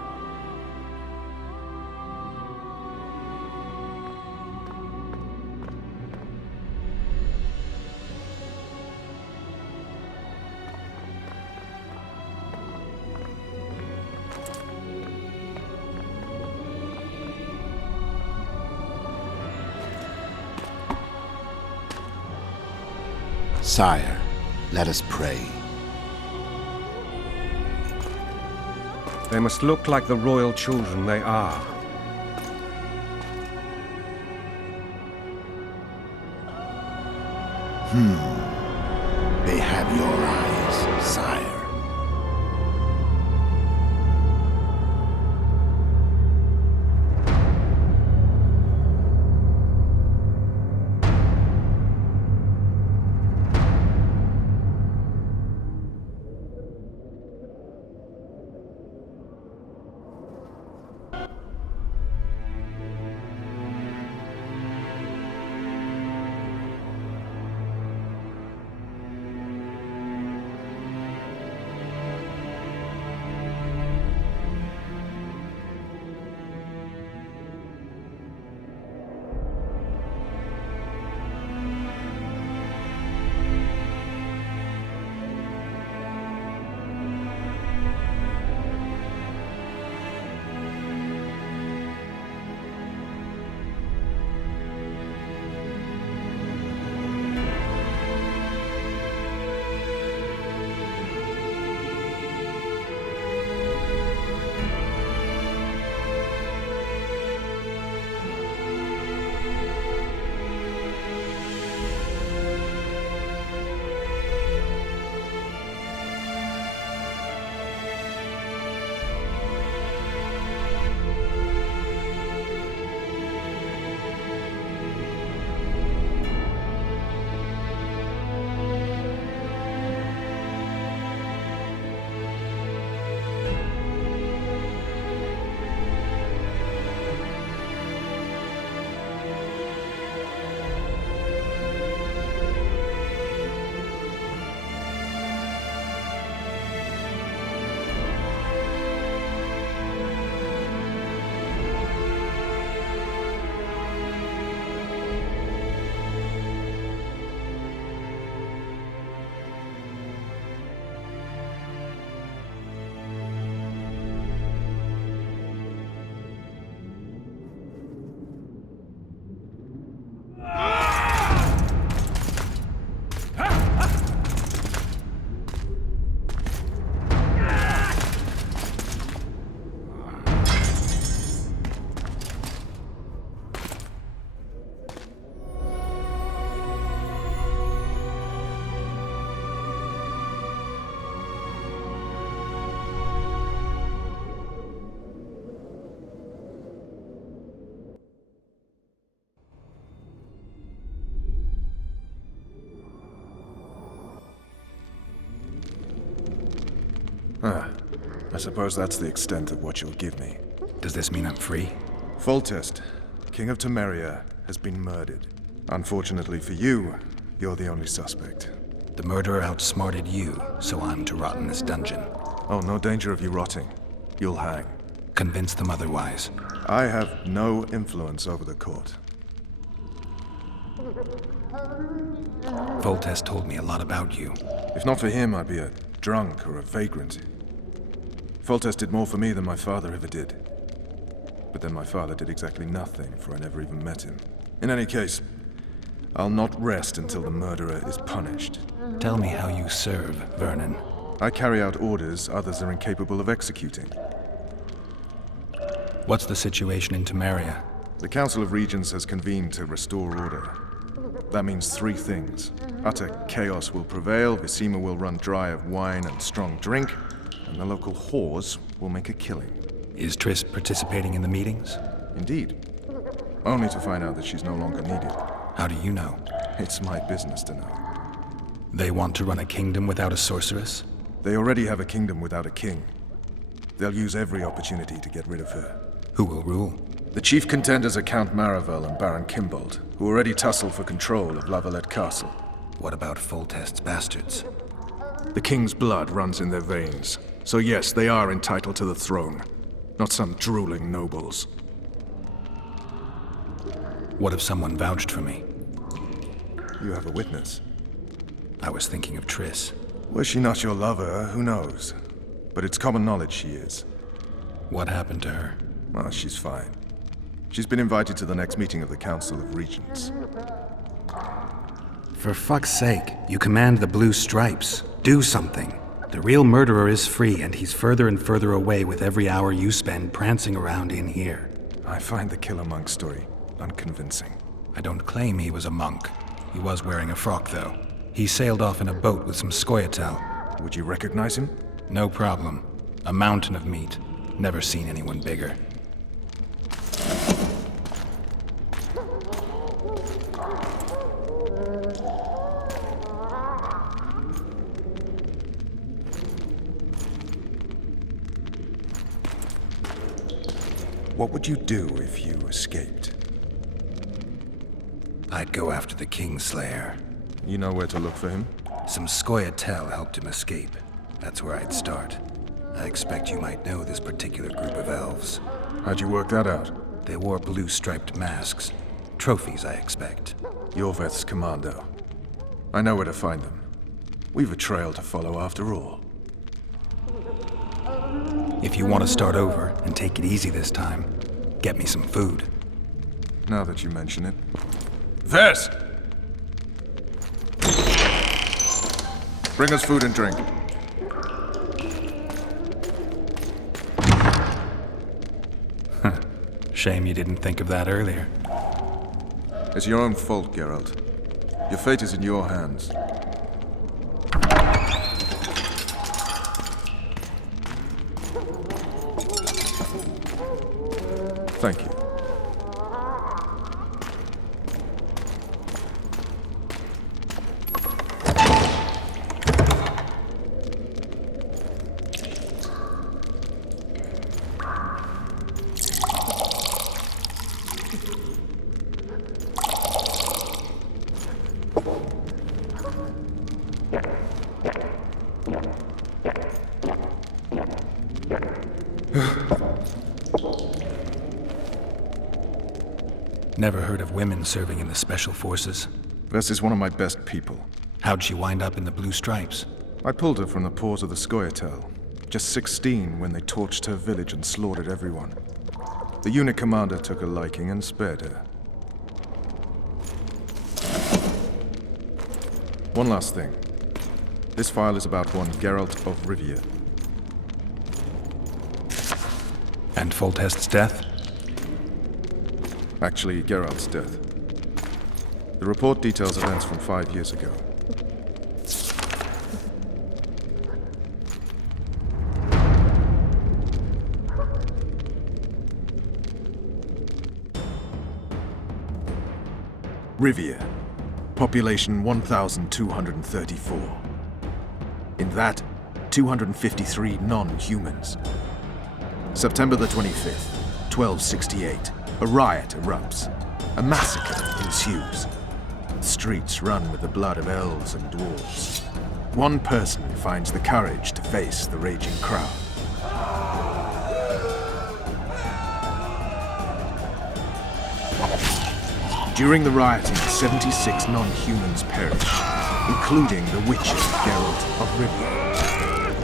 Sire, let us pray. They must look like the royal children they are. They have your eyes, sire. I suppose that's the extent of what you'll give me. Does this mean I'm free? Foltest, King of Temeria, has been murdered. Unfortunately for you, you're the only suspect. The murderer outsmarted you, so I'm to rot in this dungeon. Oh, no danger of you rotting. You'll hang. Convince them otherwise. I have no influence over the court. Foltest told me a lot about you. If not for him, I'd be a drunk or a vagrant. Foltest did more for me than my father ever did. But then my father did exactly nothing, for I never even met him. In any case, I'll not rest until the murderer is punished. Tell me how you serve, Vernon. I carry out orders others are incapable of executing. What's the situation in Temeria? The Council of Regents has convened to restore order. That means three things. Utter chaos will prevail, Visima will run dry of wine and strong drink, and the local whores will make a killing. Is Triss participating in the meetings? Indeed. Only to find out that she's no longer needed. How do you know? It's my business to know. They want to run a kingdom without a sorceress? They already have a kingdom without a king. They'll use every opportunity to get rid of her. Who will rule? The chief contenders are Count Maravel and Baron Kimbold, who already tussle for control of Lavalette Castle. What about Foltest's bastards? The king's blood runs in their veins. So yes, they are entitled to the throne. Not some drooling nobles. What if someone vouched for me? You have a witness. I was thinking of Triss. Was she not your lover? Who knows? But it's common knowledge she is. What happened to her? Well, she's fine. She's been invited to the next meeting of the Council of Regents. For fuck's sake, you command the Blue Stripes. Do something. The real murderer is free, and he's further and further away with every hour you spend prancing around in here. I find the Killer Monk story unconvincing. I don't claim he was a monk. He was wearing a frock, though. He sailed off in a boat with some Scoia'tael. Would you recognize him? No problem. A mountain of meat. Never seen anyone bigger. What would you do if you escaped? I'd go after the Kingslayer. You know where to look for him? Some Scoia'tael helped him escape. That's where I'd start. I expect you might know this particular group of elves. How'd you work that out? They wore blue-striped masks. Trophies, I expect. Yorveth's commando. I know where to find them. We've a trail to follow after all. If you want to start over and take it easy this time, get me some food. Now that you mention it. Vers! Bring us food and drink. Shame you didn't think of that earlier. It's your own fault, Geralt. Your fate is in your hands. Thank you. Never heard of women serving in the Special Forces. Vess is one of my best people. How'd she wind up in the Blue Stripes? I pulled her from the paws of the Scoia'tael. Just 16 when they torched her village and slaughtered everyone. The unit commander took a liking and spared her. One last thing. This file is about one Geralt of Rivia. And Foltest's death? Actually, Geralt's death. The report details events from 5 years ago. Rivia. Population 1,234. In that, 253 non-humans. September the 25th, 1268, a riot erupts. A massacre ensues. The streets run with the blood of elves and dwarves. One person finds the courage to face the raging crowd. During the rioting, 76 non-humans perished, including the Witcher Geralt of Rivia.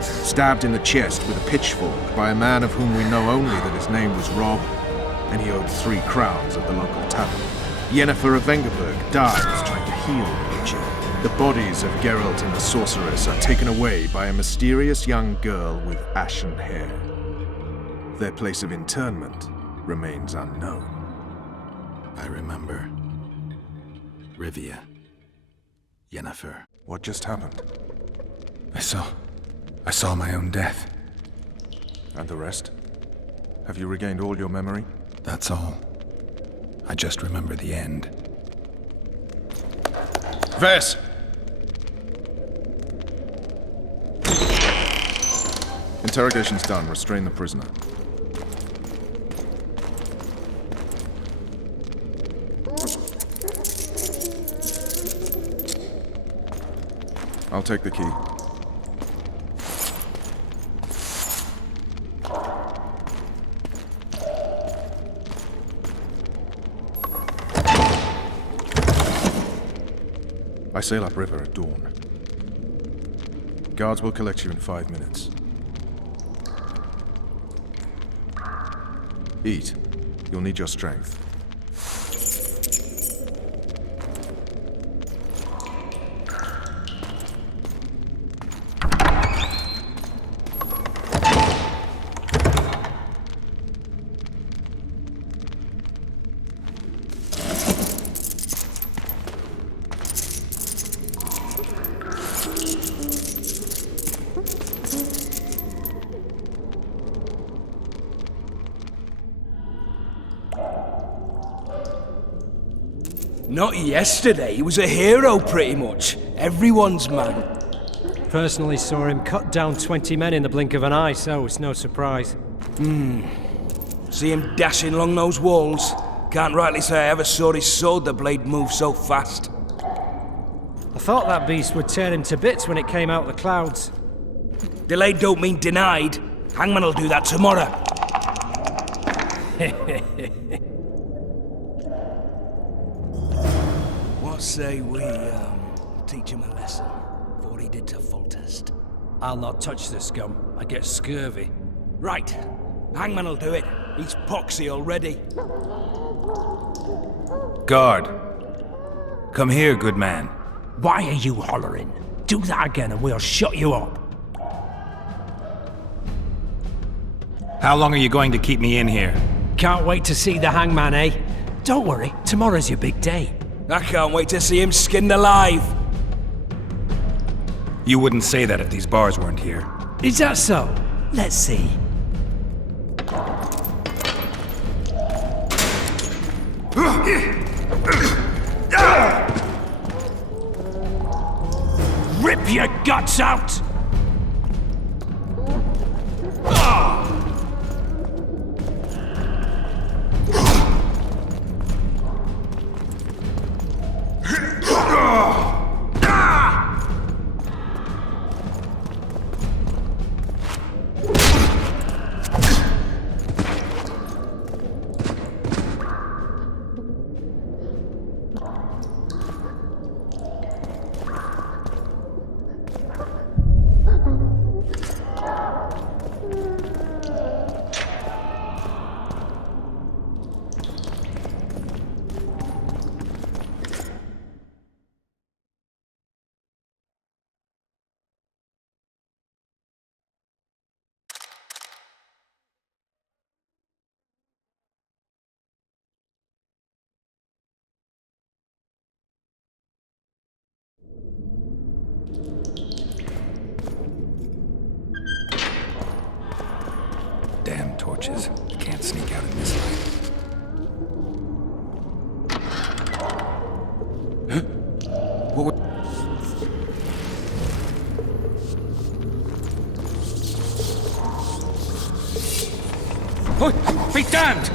Stabbed in the chest with a pitchfork by a man of whom we know only that his name was Rob, and he owed 3 crowns at the local tavern. Yennefer of Vengerberg dies trying to heal the Witcher. The bodies of Geralt and the sorceress are taken away by a mysterious young girl with ashen hair. Their place of interment remains unknown. I remember. Rivia. Yennefer. What just happened? I saw my own death. And the rest? Have you regained all your memory? That's all. I just remember the end. Vess! Interrogation's done. Restrain the prisoner. I'll take the key. I sail upriver at dawn. Guards will collect you in 5 minutes. Eat. You'll need your strength. Not yesterday. He was a hero, pretty much. Everyone's man. Personally saw him cut down 20 men in the blink of an eye, so it's no surprise. See him dashing along those walls? Can't rightly say I ever saw his sword the blade move so fast. I thought that beast would tear him to bits when it came out of the clouds. Delayed don't mean denied. Hangman'll do that tomorrow. What say we, teach him a lesson, for what he did to Foltest? I'll not touch the scum. I get scurvy. Right. Hangman'll do it. He's poxy already. Guard. Come here, good man. Why are you hollering? Do that again and we'll shut you up. How long are you going to keep me in here? Can't wait to see the hangman, eh? Don't worry, tomorrow's your big day. I can't wait to see him skinned alive. You wouldn't say that if these bars weren't here. Is that so? Let's see. Rip your guts out! Damn torches. Can't sneak out in this light. Oh, be damned!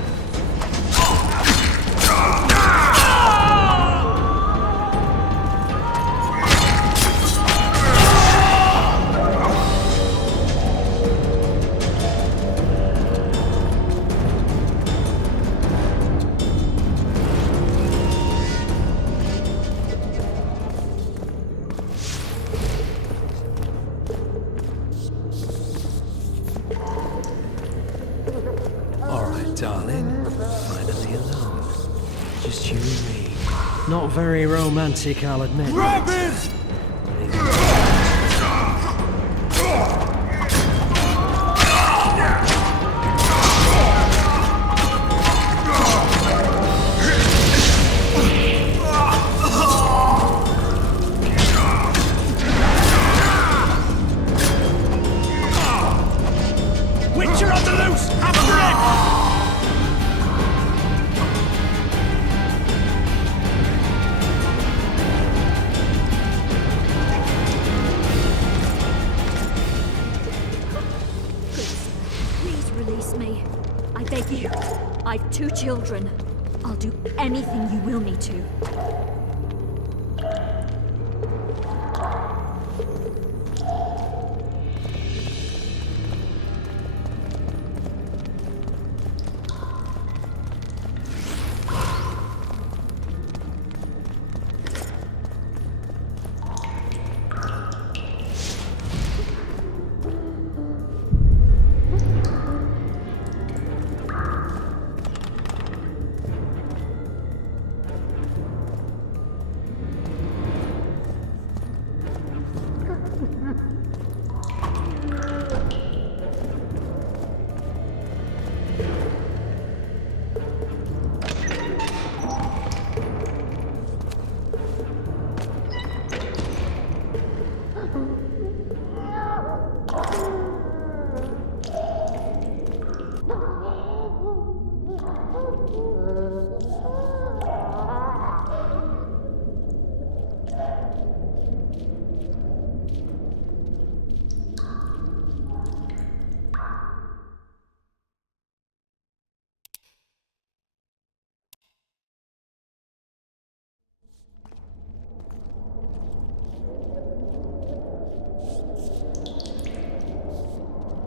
Darling, finally alone. Just you and me. Not very romantic, I'll admit. Robin! Witcher on the loose! After it! Beg you. I've 2 children. I'll do anything you will me to.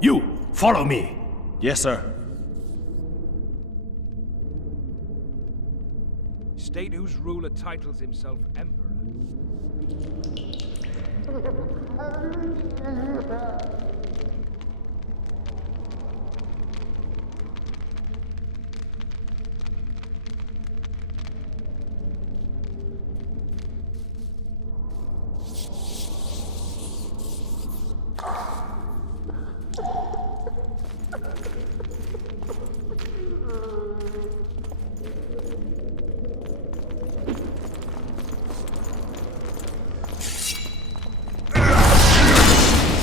You, follow me. Yes, sir. State whose ruler titles himself emperor.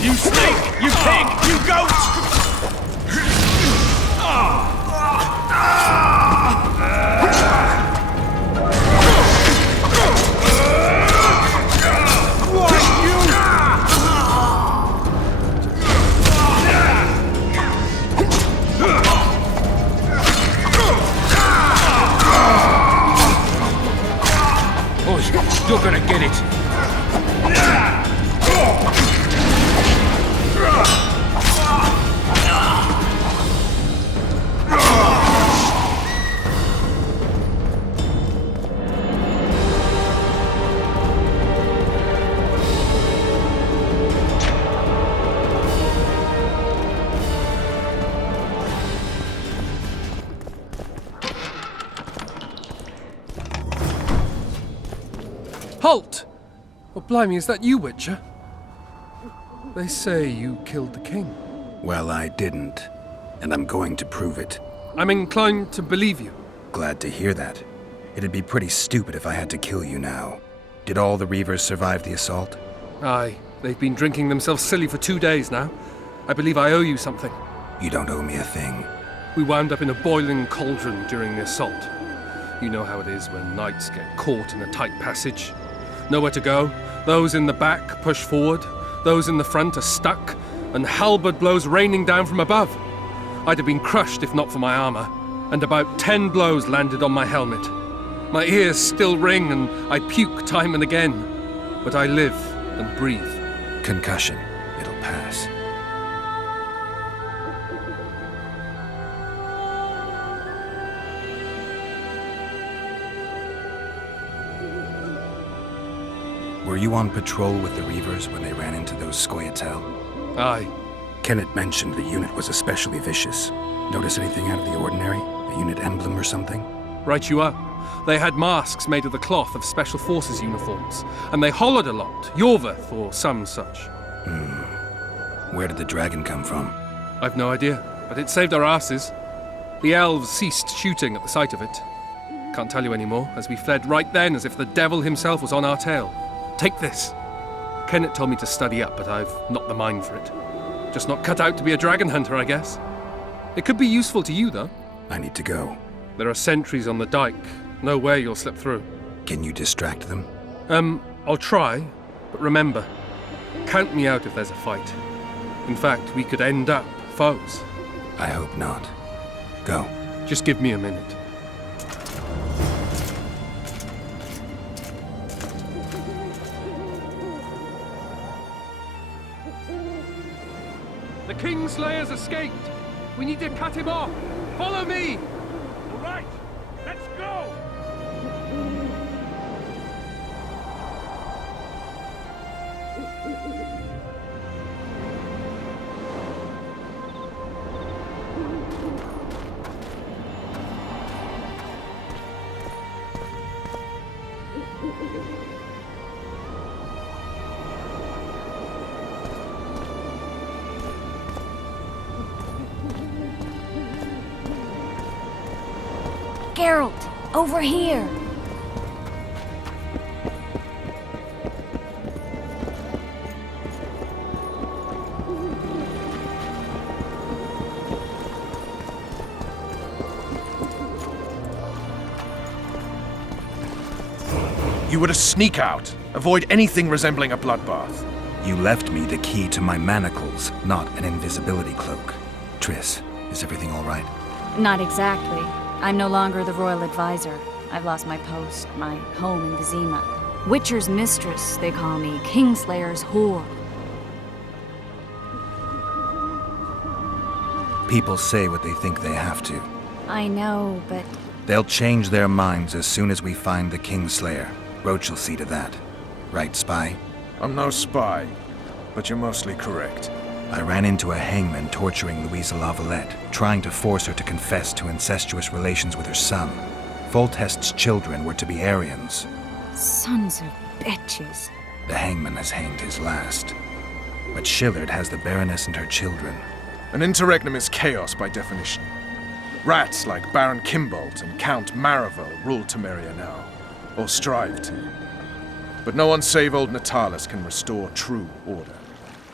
You snake! You pig! You goat! Oh, you're gonna get it. Halt! Oh, blimey, is that you, Witcher? They say you killed the king. Well, I didn't. And I'm going to prove it. I'm inclined to believe you. Glad to hear that. It'd be pretty stupid if I had to kill you now. Did all the Reavers survive the assault? Aye, they've been drinking themselves silly for 2 days now. I believe I owe you something. You don't owe me a thing. We wound up in a boiling cauldron during the assault. You know how it is when knights get caught in a tight passage. Nowhere to go. Those in the back push forward. Those in the front are stuck. And halberd blows raining down from above. I'd have been crushed if not for my armor, and about 10 blows landed on my helmet. My ears still ring and I puke time and again, but I live and breathe. Concussion. It'll pass. Were you on patrol with the Reavers when they ran into those Scoia'tael? Aye. Kenneth mentioned the unit was especially vicious. Notice anything out of the ordinary? A unit emblem or something? Right you are. They had masks made of the cloth of Special Forces uniforms, and they hollered a lot, Yorveth or some such. Where did the dragon come from? I've no idea, but it saved our asses. The elves ceased shooting at the sight of it. Can't tell you anymore, as we fled right then as if the devil himself was on our tail. Take this. Kenneth told me to study up, but I've not the mind for it. Just not cut out to be a dragon hunter, I guess. It could be useful to you, though. I need to go. There are sentries on the dike. No way you'll slip through. Can you distract them? I'll try, but remember, count me out if there's a fight. In fact, we could end up foes. I hope not. Go. Just give me a minute. The Kingslayer's escaped! We need to cut him off! Follow me! All right, let's go! Geralt, over here! You were to sneak out. Avoid anything resembling a bloodbath. You left me the key to my manacles, not an invisibility cloak. Triss, is everything all right? Not exactly. I'm no longer the royal advisor. I've lost my post, my home in Vizima. Witcher's mistress, they call me. Kingslayer's whore. People say what they think they have to. I know, but... They'll change their minds as soon as we find the Kingslayer. Roach will see to that. Right, spy? I'm no spy, but you're mostly correct. I ran into a hangman torturing Louisa Lavalette, trying to force her to confess to incestuous relations with her son. Foltest's children were to be Aryans. Sons of bitches. The hangman has hanged his last. But Shillard has the Baroness and her children. An interregnum is chaos by definition. Rats like Baron Kimbolt and Count Maravel rule Temeria now, or strive to. But no one save old Natalis can restore true order.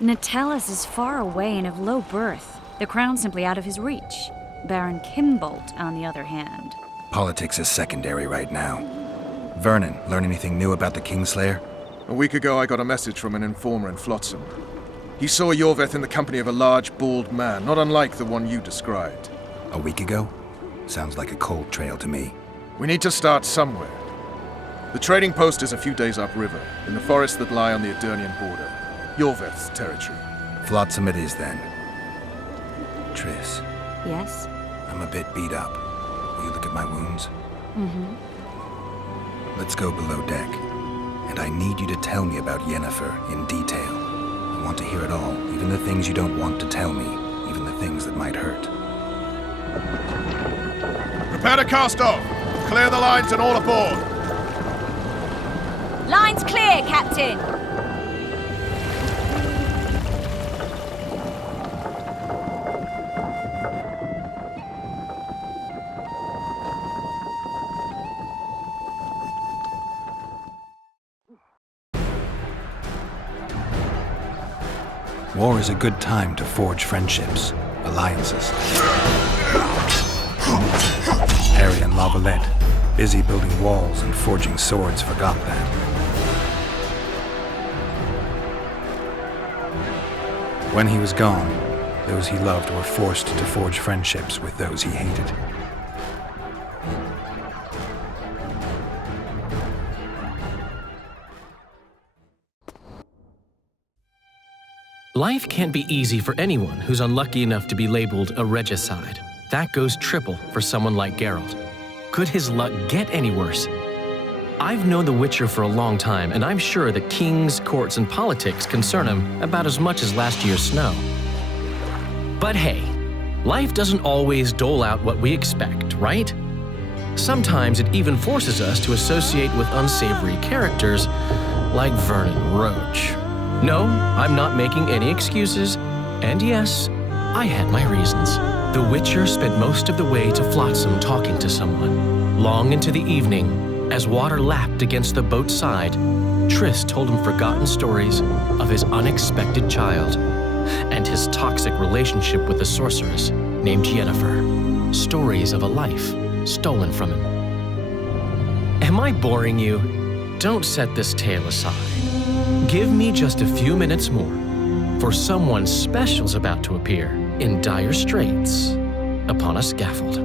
Natalis is far away and of low birth. The crown's simply out of his reach. Baron Kimbolt, on the other hand. Politics is secondary right now. Vernon, learn anything new about the Kingslayer? A week ago I got a message from an informer in Flotsam. He saw Yorveth in the company of a large, bald man, not unlike the one you described. A week ago? Sounds like a cold trail to me. We need to start somewhere. The trading post is a few days upriver, in the forests that lie on the Edirnian border. Yorveth's territory. Flotsam it is, then. Triss. Yes? I'm a bit beat up. Will you look at my wounds? Mm-hmm. Let's go below deck. And I need you to tell me about Yennefer in detail. I want to hear it all, even the things you don't want to tell me, even the things that might hurt. Prepare to cast off! Clear the lines and all aboard! Line's clear, Captain! War is a good time to forge friendships, alliances. Harry and Lavalette, busy building walls and forging swords, forgot that. When he was gone, Those he loved were forced to forge friendships with those he hated. Life can't be easy for anyone who's unlucky enough to be labeled a regicide. That goes triple for someone like Geralt. Could his luck get any worse? I've known the Witcher for a long time, and I'm sure that kings, courts, and politics concern him about as much as last year's snow. But hey, life doesn't always dole out what we expect, right? Sometimes it even forces us to associate with unsavory characters like Vernon Roach. No, I'm not making any excuses, and yes, I had my reasons. The Witcher spent most of the way to Flotsam talking to someone. Long into the evening, as water lapped against the boat's side, Triss told him forgotten stories of his unexpected child and his toxic relationship with a sorceress named Yennefer. Stories of a life stolen from him. Am I boring you? Don't set this tale aside. Give me just a few minutes more, for someone special's about to appear in dire straits upon a scaffold.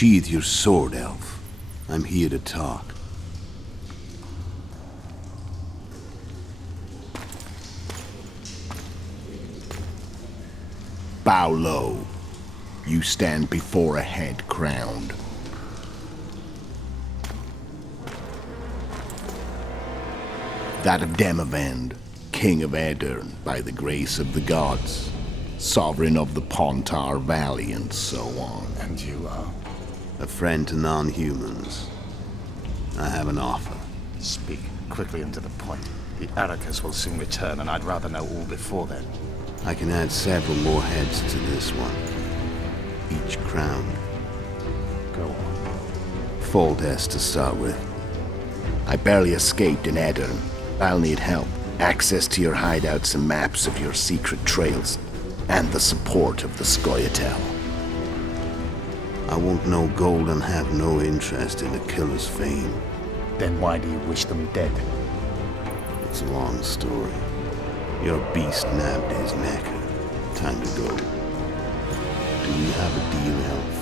Sheathe your sword, elf. I'm here to talk. Bow low. You stand before a head crowned. That of Demavend, King of Aedirn, by the grace of the gods, sovereign of the Pontar Valley, and so on. And you are? A friend to non-humans. I have an offer. Speak quickly and to the point. The Arrakis will soon return, and I'd rather know all before then. I can add several more heads to this one. Each crowned. Go on. Foltest to start with. I barely escaped in Aedirn. I'll need help. Access to your hideouts and maps of your secret trails. And the support of the Scoia'tael. I want no gold and have no interest in the killer's fame. Then why do you wish them dead? It's a long story. Your beast nabbed his neck. Time to go. Do we have a deal, elf?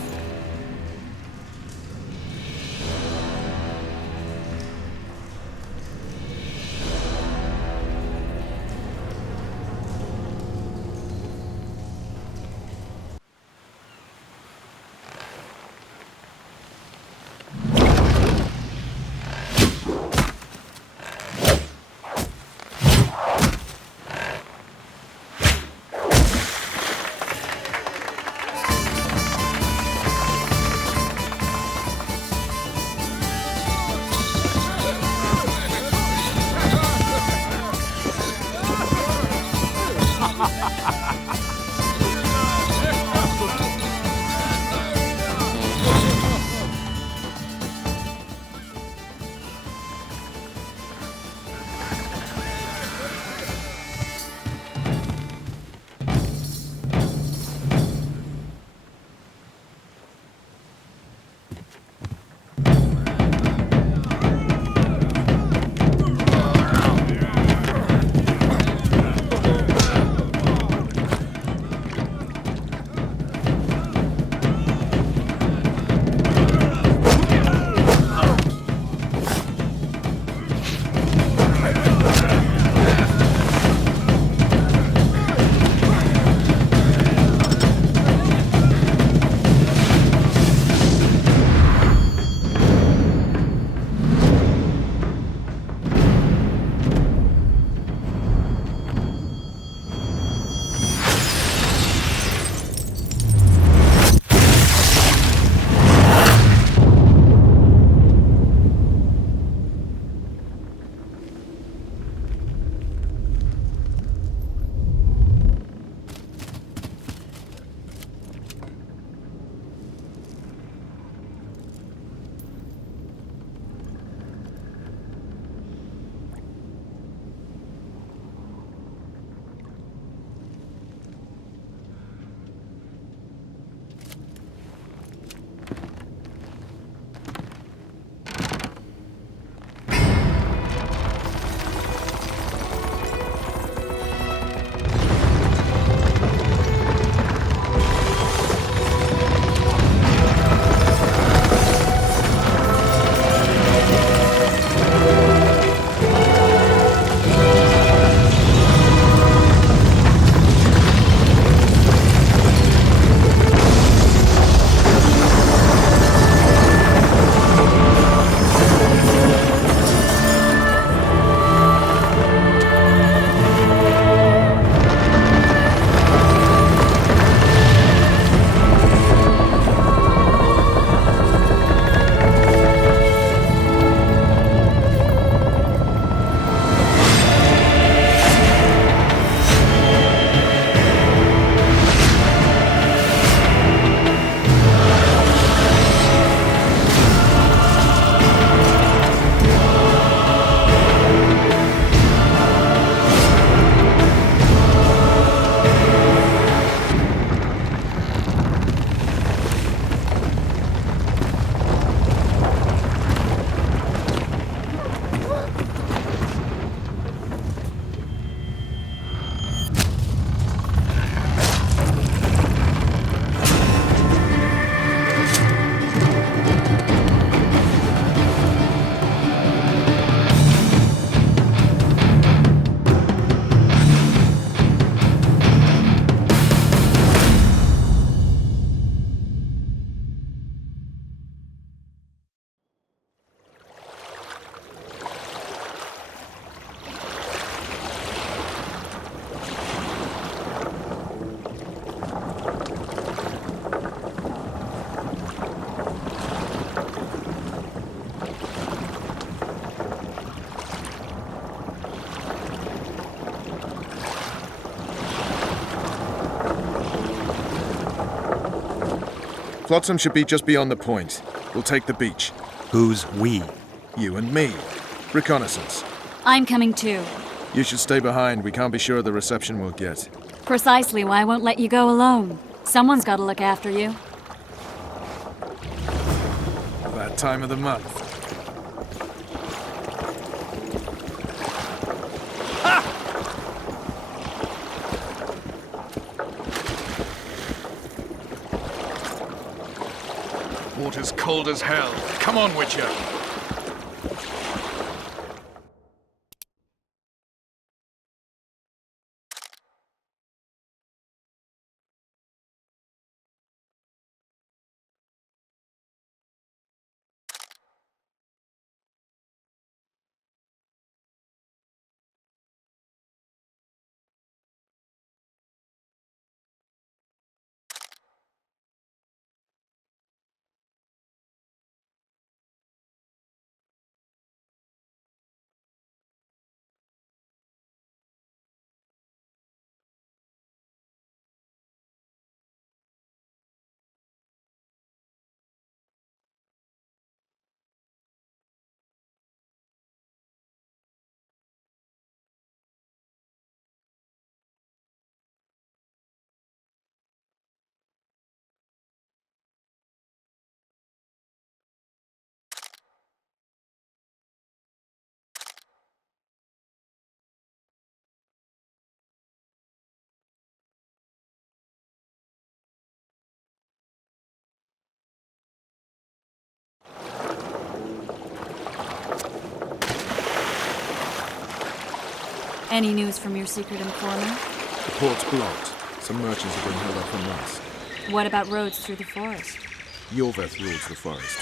Flotsam should be just beyond the point. We'll take the beach. Who's we? You and me. Reconnaissance. I'm coming too. You should stay behind. We can't be sure of the reception we'll get. Precisely why I won't let you go alone. Someone's got to look after you. That time of the month. Water's cold as hell. Come on, Witcher. Any news from your secret informer? The port's blocked. Some merchants have been held up from last. What about roads through the forest? Yorveth rules the forest.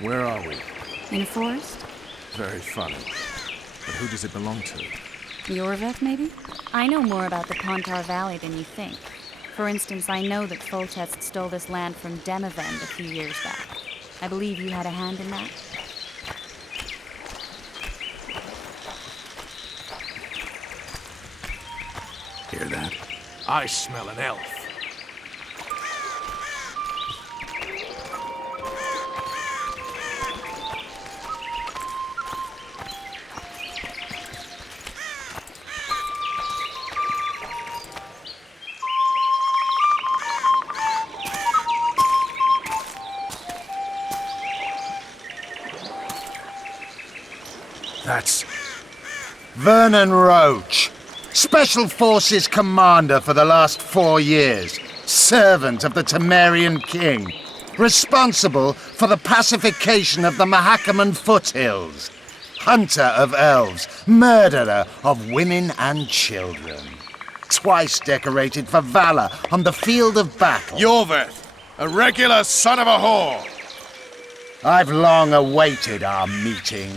Where are we? In a forest? Very funny. But who does it belong to? Yorveth, maybe? I know more about the Pontar Valley than you think. For instance, I know that Foltest stole this land from Demavend a few years back. I believe you had a hand in that? Hear that? I smell an elf. That's Vernon Roach, Special Forces Commander for the last 4 years, servant of the Temerian King, responsible for the pacification of the Mahakaman foothills, hunter of elves, murderer of women and children, twice decorated for valor on the field of battle. Yorveth, a regular son of a whore! I've long awaited our meeting.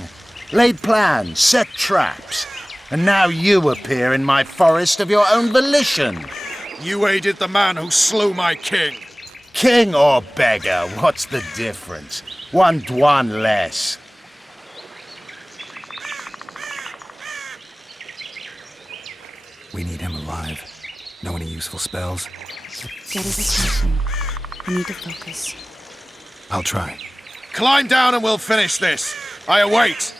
Laid plans, set traps, and now you appear in my forest of your own volition. You aided the man who slew my king. King or beggar, what's the difference? One Dwan less. We need him alive. Know any useful spells? Get his attention. I need to focus. I'll try. Climb down and we'll finish this. I await.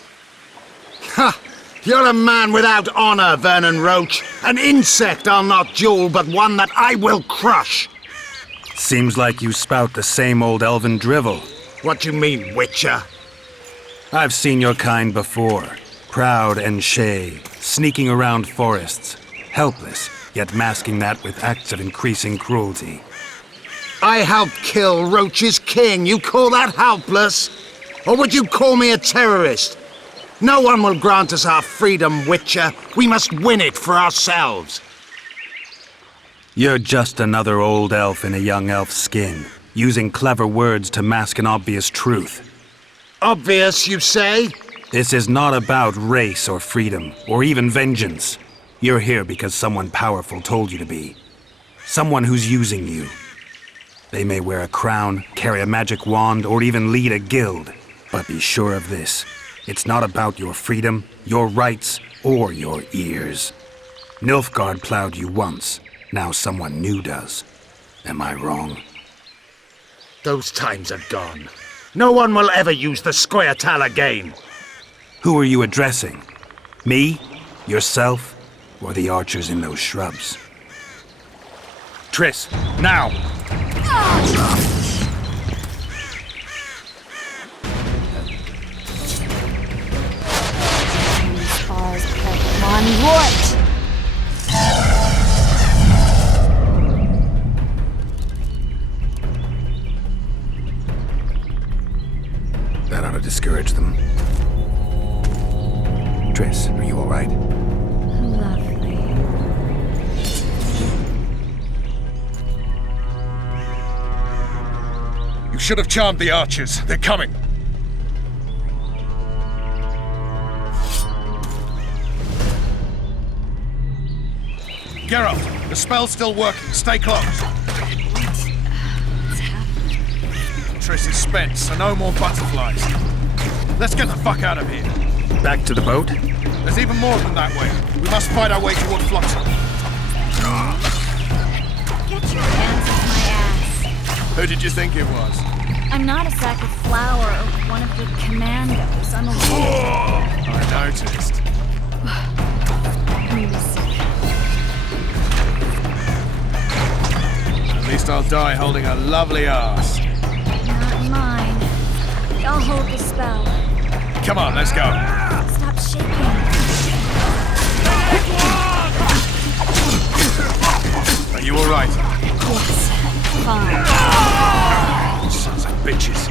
Ha! You're a man without honor, Vernon Roach. An insect I'll not duel, but one that I will crush. Seems like you spout the same old elven drivel. What do you mean, Witcher? I've seen your kind before. Proud and shay, sneaking around forests. Helpless, yet masking that with acts of increasing cruelty. I helped kill Roach's king. You call that helpless? Or would you call me a terrorist? No one will grant us our freedom, Witcher. We must win it for ourselves. You're just another old elf in a young elf's skin, using clever words to mask an obvious truth. Obvious, you say? This is not about race or freedom, or even vengeance. You're here because someone powerful told you to be. Someone who's using you. They may wear a crown, carry a magic wand, or even lead a guild. But be sure of this. It's not about your freedom, your rights, or your ears. Nilfgaard plowed you once. Now someone new does. Am I wrong? Those times are gone. No one will ever use the square tile again. Who are you addressing? Me? Yourself? Or the archers in those shrubs? Triss, now! That ought to discourage them. Triss, are you all right? Lovely. You should have charmed the archers. They're coming. Geralt, the spell's still working. Stay close. Triss is spent, so no more butterflies. Let's get the fuck out of here. Back to the boat? There's even more than that way. We must fight our way toward Flotsam. Get your hands off my ass. Who did you think it was? I'm not a sack of flour or one of the commandos. I'm a woman. I noticed. At least I'll die holding a lovely ass. Not mine. I'll hold the spell. Come on, let's go. Stop shaking. Are you all right? Yes, fine. Sons of bitches.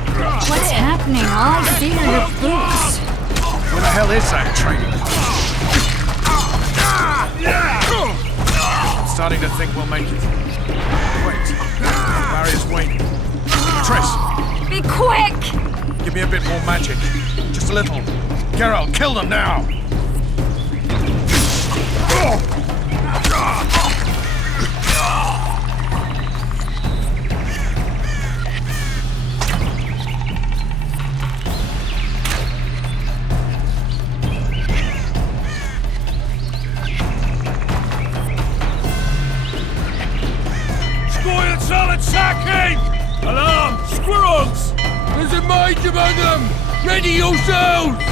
What's happening? All I see are your boots. Where the hell is that training? I'm starting to think we'll make it. Wait, the barrier's waning. Triss! Be quick! Give me a bit more magic. Just a little. Geralt, kill them now! Squirrels are attacking! Alarm! Squirrels! There's a mage among them! Ready yourselves!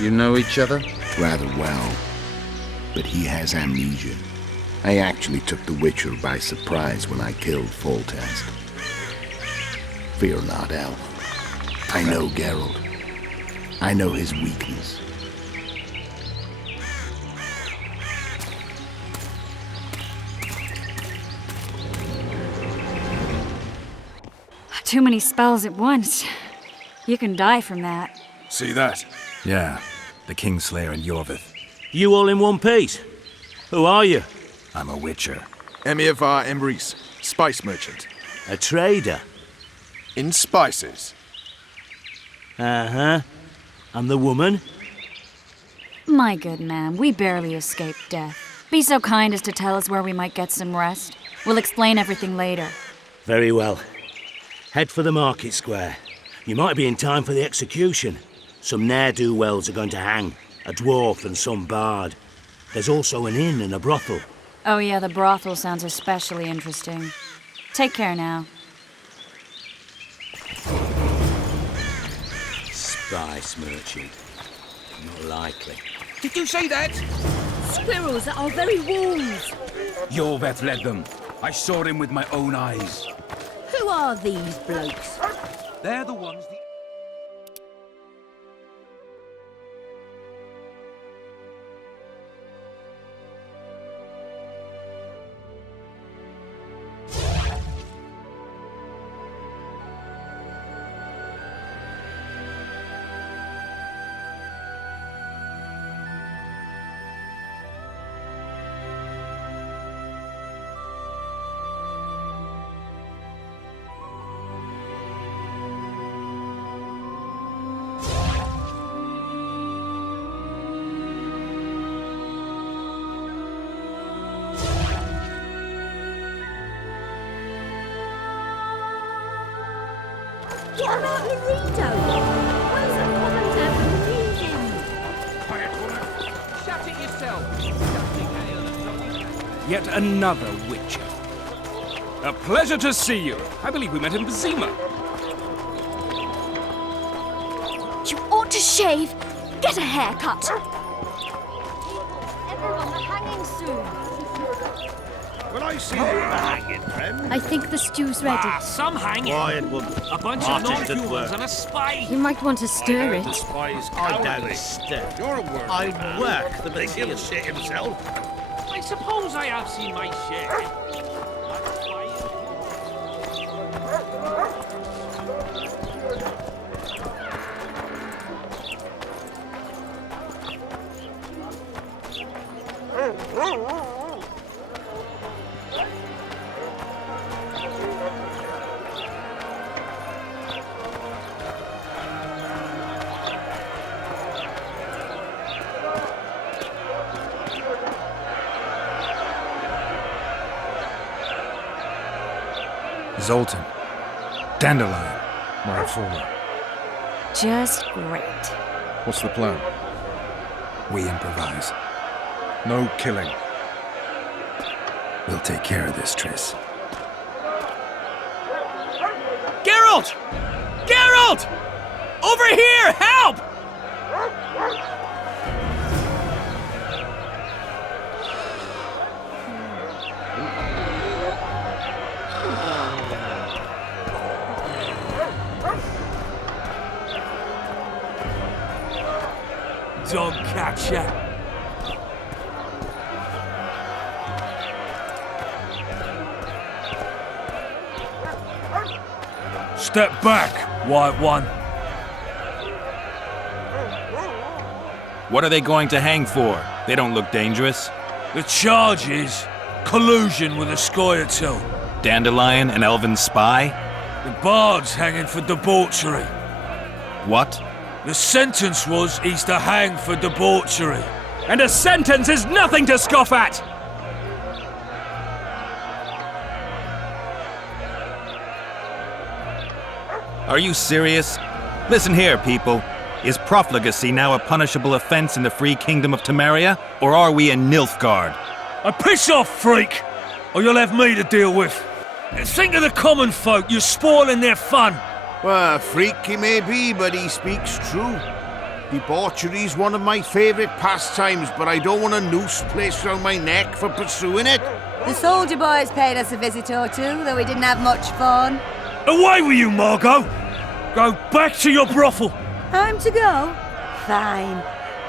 You know each other? Rather well. But he has amnesia. I actually took the Witcher by surprise when I killed Foltest. Fear not, Elf. I know Geralt. I know his weakness. Too many spells at once. You can die from that. See that? Yeah, the Kingslayer and Yorvith. You all in one piece? Who are you? I'm a Witcher. Emiavar Emrys, spice merchant. A trader? In spices. Uh-huh. And the woman? My good man, we barely escaped death. Be so kind as to tell us where we might get some rest. We'll explain everything later. Very well. Head for the market square. You might be in time for the execution. Some ne'er-do-wells are going to hang. A dwarf and some bard. There's also an inn and a brothel. Oh yeah, the brothel sounds especially interesting. Take care now. Spice merchant. Not likely. Did you say that? Squirrels at our very walls. Yorveth led them. I saw him with my own eyes. Who are these blokes? They're the ones... What about Dorito? Where's the commenter from the meeting? Quiet, woman. Shut it yourself. Yet another Witcher. A pleasure to see you. I believe we met in Bazima. You ought to shave. Get a haircut. Everyone, the hanging soon. Will I see the hanging, friend? I think the stew's ready. Some hanging. Quiet, woman. A bunch of Artist at non-humans work. and a spy. You might want to stir it. The spy is cowardly. I don't stir. You're a word. I work the thing. He'll shit himself. I suppose I have seen my share. Zoltan. Dandelion. Marafuma. Just great. What's the plan? We improvise. No killing. We'll take care of this, Triss. Geralt! Geralt! Over here! Help! Dog catcher. Step back, White One. What are they going to hang for? They don't look dangerous. The charge is collusion with a Scoia'tael. Dandelion, an elven spy? The bard's hanging for debauchery. What? The sentence was he's to hang for debauchery. And a sentence is nothing to scoff at! Are you serious? Listen here, people. Is profligacy now a punishable offense in the free kingdom of Temeria? Or are we in Nilfgaard? Piss off, freak! Or you'll have me to deal with. Think of the common folk, you're spoiling their fun. Well, a freak he may be, but he speaks true. Debauchery's one of my favourite pastimes, but I don't want a noose placed around my neck for pursuing it. The soldier boys paid us a visit or two, though we didn't have much fun. Away with you, Margot! Go back to your brothel! Time to go? Fine.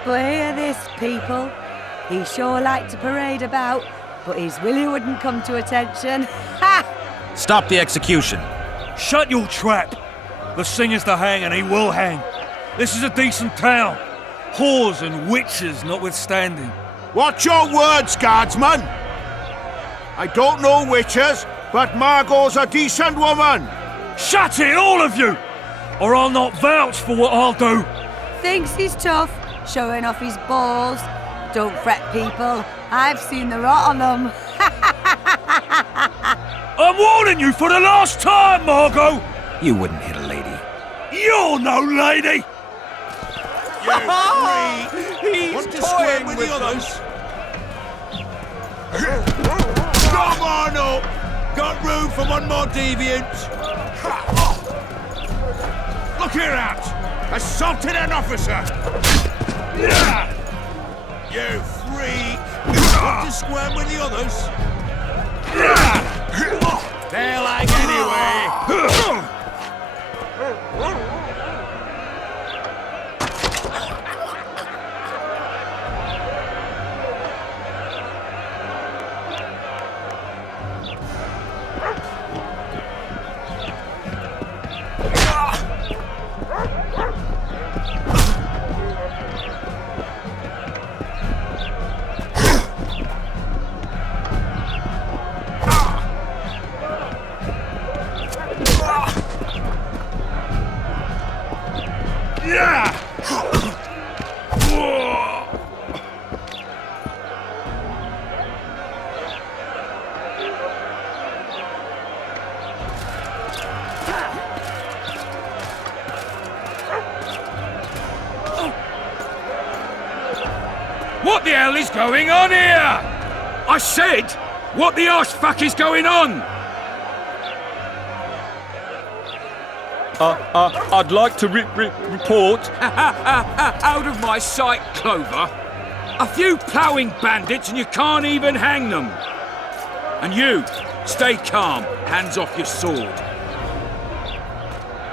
But hear this, people. He sure liked to parade about, but his Willie wouldn't come to attention. Ha! Stop the execution. Shut your trap! The singer's to hang and he will hang. This is a decent town. Whores and witches notwithstanding. Watch your words, guardsman! I don't know witches, but Margot's a decent woman! Shut it, all of you! Or I'll not vouch for what I'll do. Thinks he's tough, showing off his balls. Don't fret, people. I've seen the rot on them. I'm warning you for the last time, Margot! You wouldn't hit a lady. You're no lady! He's toying with the others. Come on up! Got room for one more deviant. Look here out! Assaulted an officer! You freak! Want to squirm with the others? They're like anyway! hell is going on here? I said, what the arse fuck is going on? I'd like to report. Out of my sight, Clover. A few ploughing bandits and you can't even hang them. And you, stay calm, hands off your sword.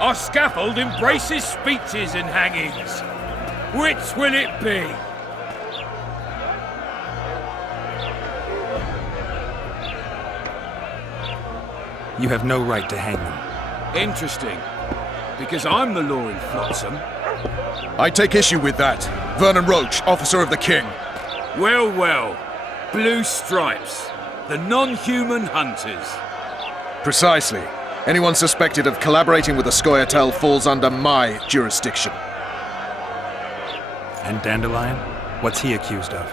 Our scaffold embraces speeches and hangings. Which will it be? You have no right to hang them. Interesting. Because I'm the law in Flotsam. I take issue with that. Vernon Roach, officer of the king. Well, well. Blue stripes. The non-human hunters. Precisely. Anyone suspected of collaborating with the Scoia'tael falls under my jurisdiction. And Dandelion? What's he accused of?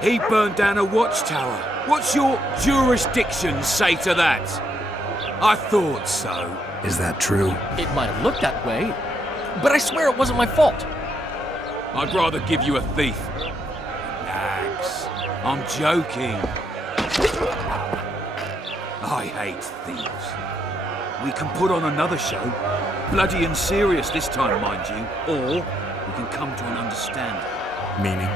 He burned down a watchtower. What's your jurisdiction say to that? I thought so. Is that true? It might have looked that way, but I swear it wasn't my fault. I'd rather give you a thief. Relax. I'm joking. I hate thieves. We can put on another show. Bloody and serious this time, mind you. Or we can come to an understanding. Meaning?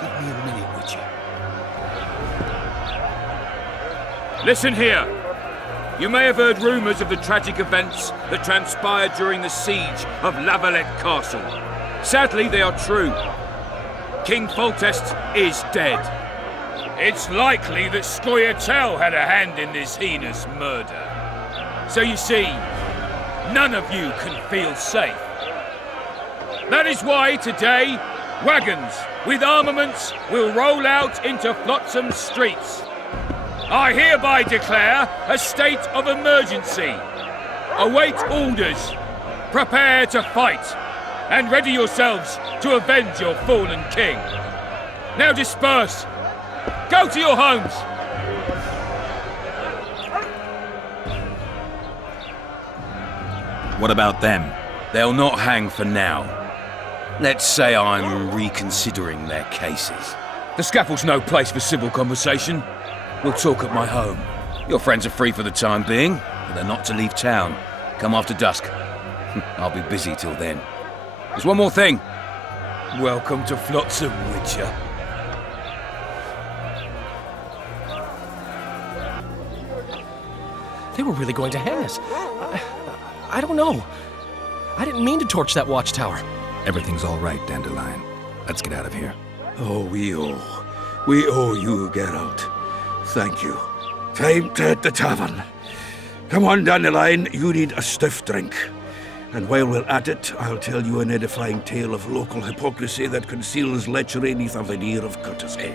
Give me a minute, would you? Listen here. You may have heard rumours of the tragic events that transpired during the siege of La Valette Castle. Sadly, they are true. King Foltest is dead. It's likely that Scoia'tael had a hand in this heinous murder. So you see, none of you can feel safe. That is why today, wagons with armaments will roll out into Flotsam's streets. I hereby declare a state of emergency. Await orders. Prepare to fight. And ready yourselves to avenge your fallen king. Now disperse. Go to your homes. What about them? They'll not hang for now. Let's say I'm reconsidering their cases. The scaffold's no place for civil conversation. We'll talk at my home. Your friends are free for the time being, but they're not to leave town. Come after dusk. I'll be busy till then. There's one more thing. Welcome to Flotsam, Witcher. They were really going to hang us. I don't know. I didn't mean to torch that watchtower. Everything's all right, Dandelion. Let's get out of here. Oh, we owe you, Geralt. Thank you. Time to hit the tavern. Come on, Dandelion, you need a stiff drink. And while we're at it, I'll tell you an edifying tale of local hypocrisy that conceals lechery neath a veneer of courtesy.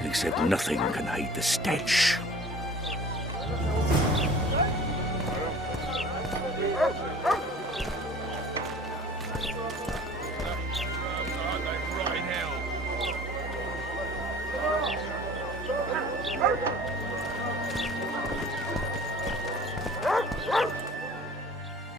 Except nothing can hide the stench.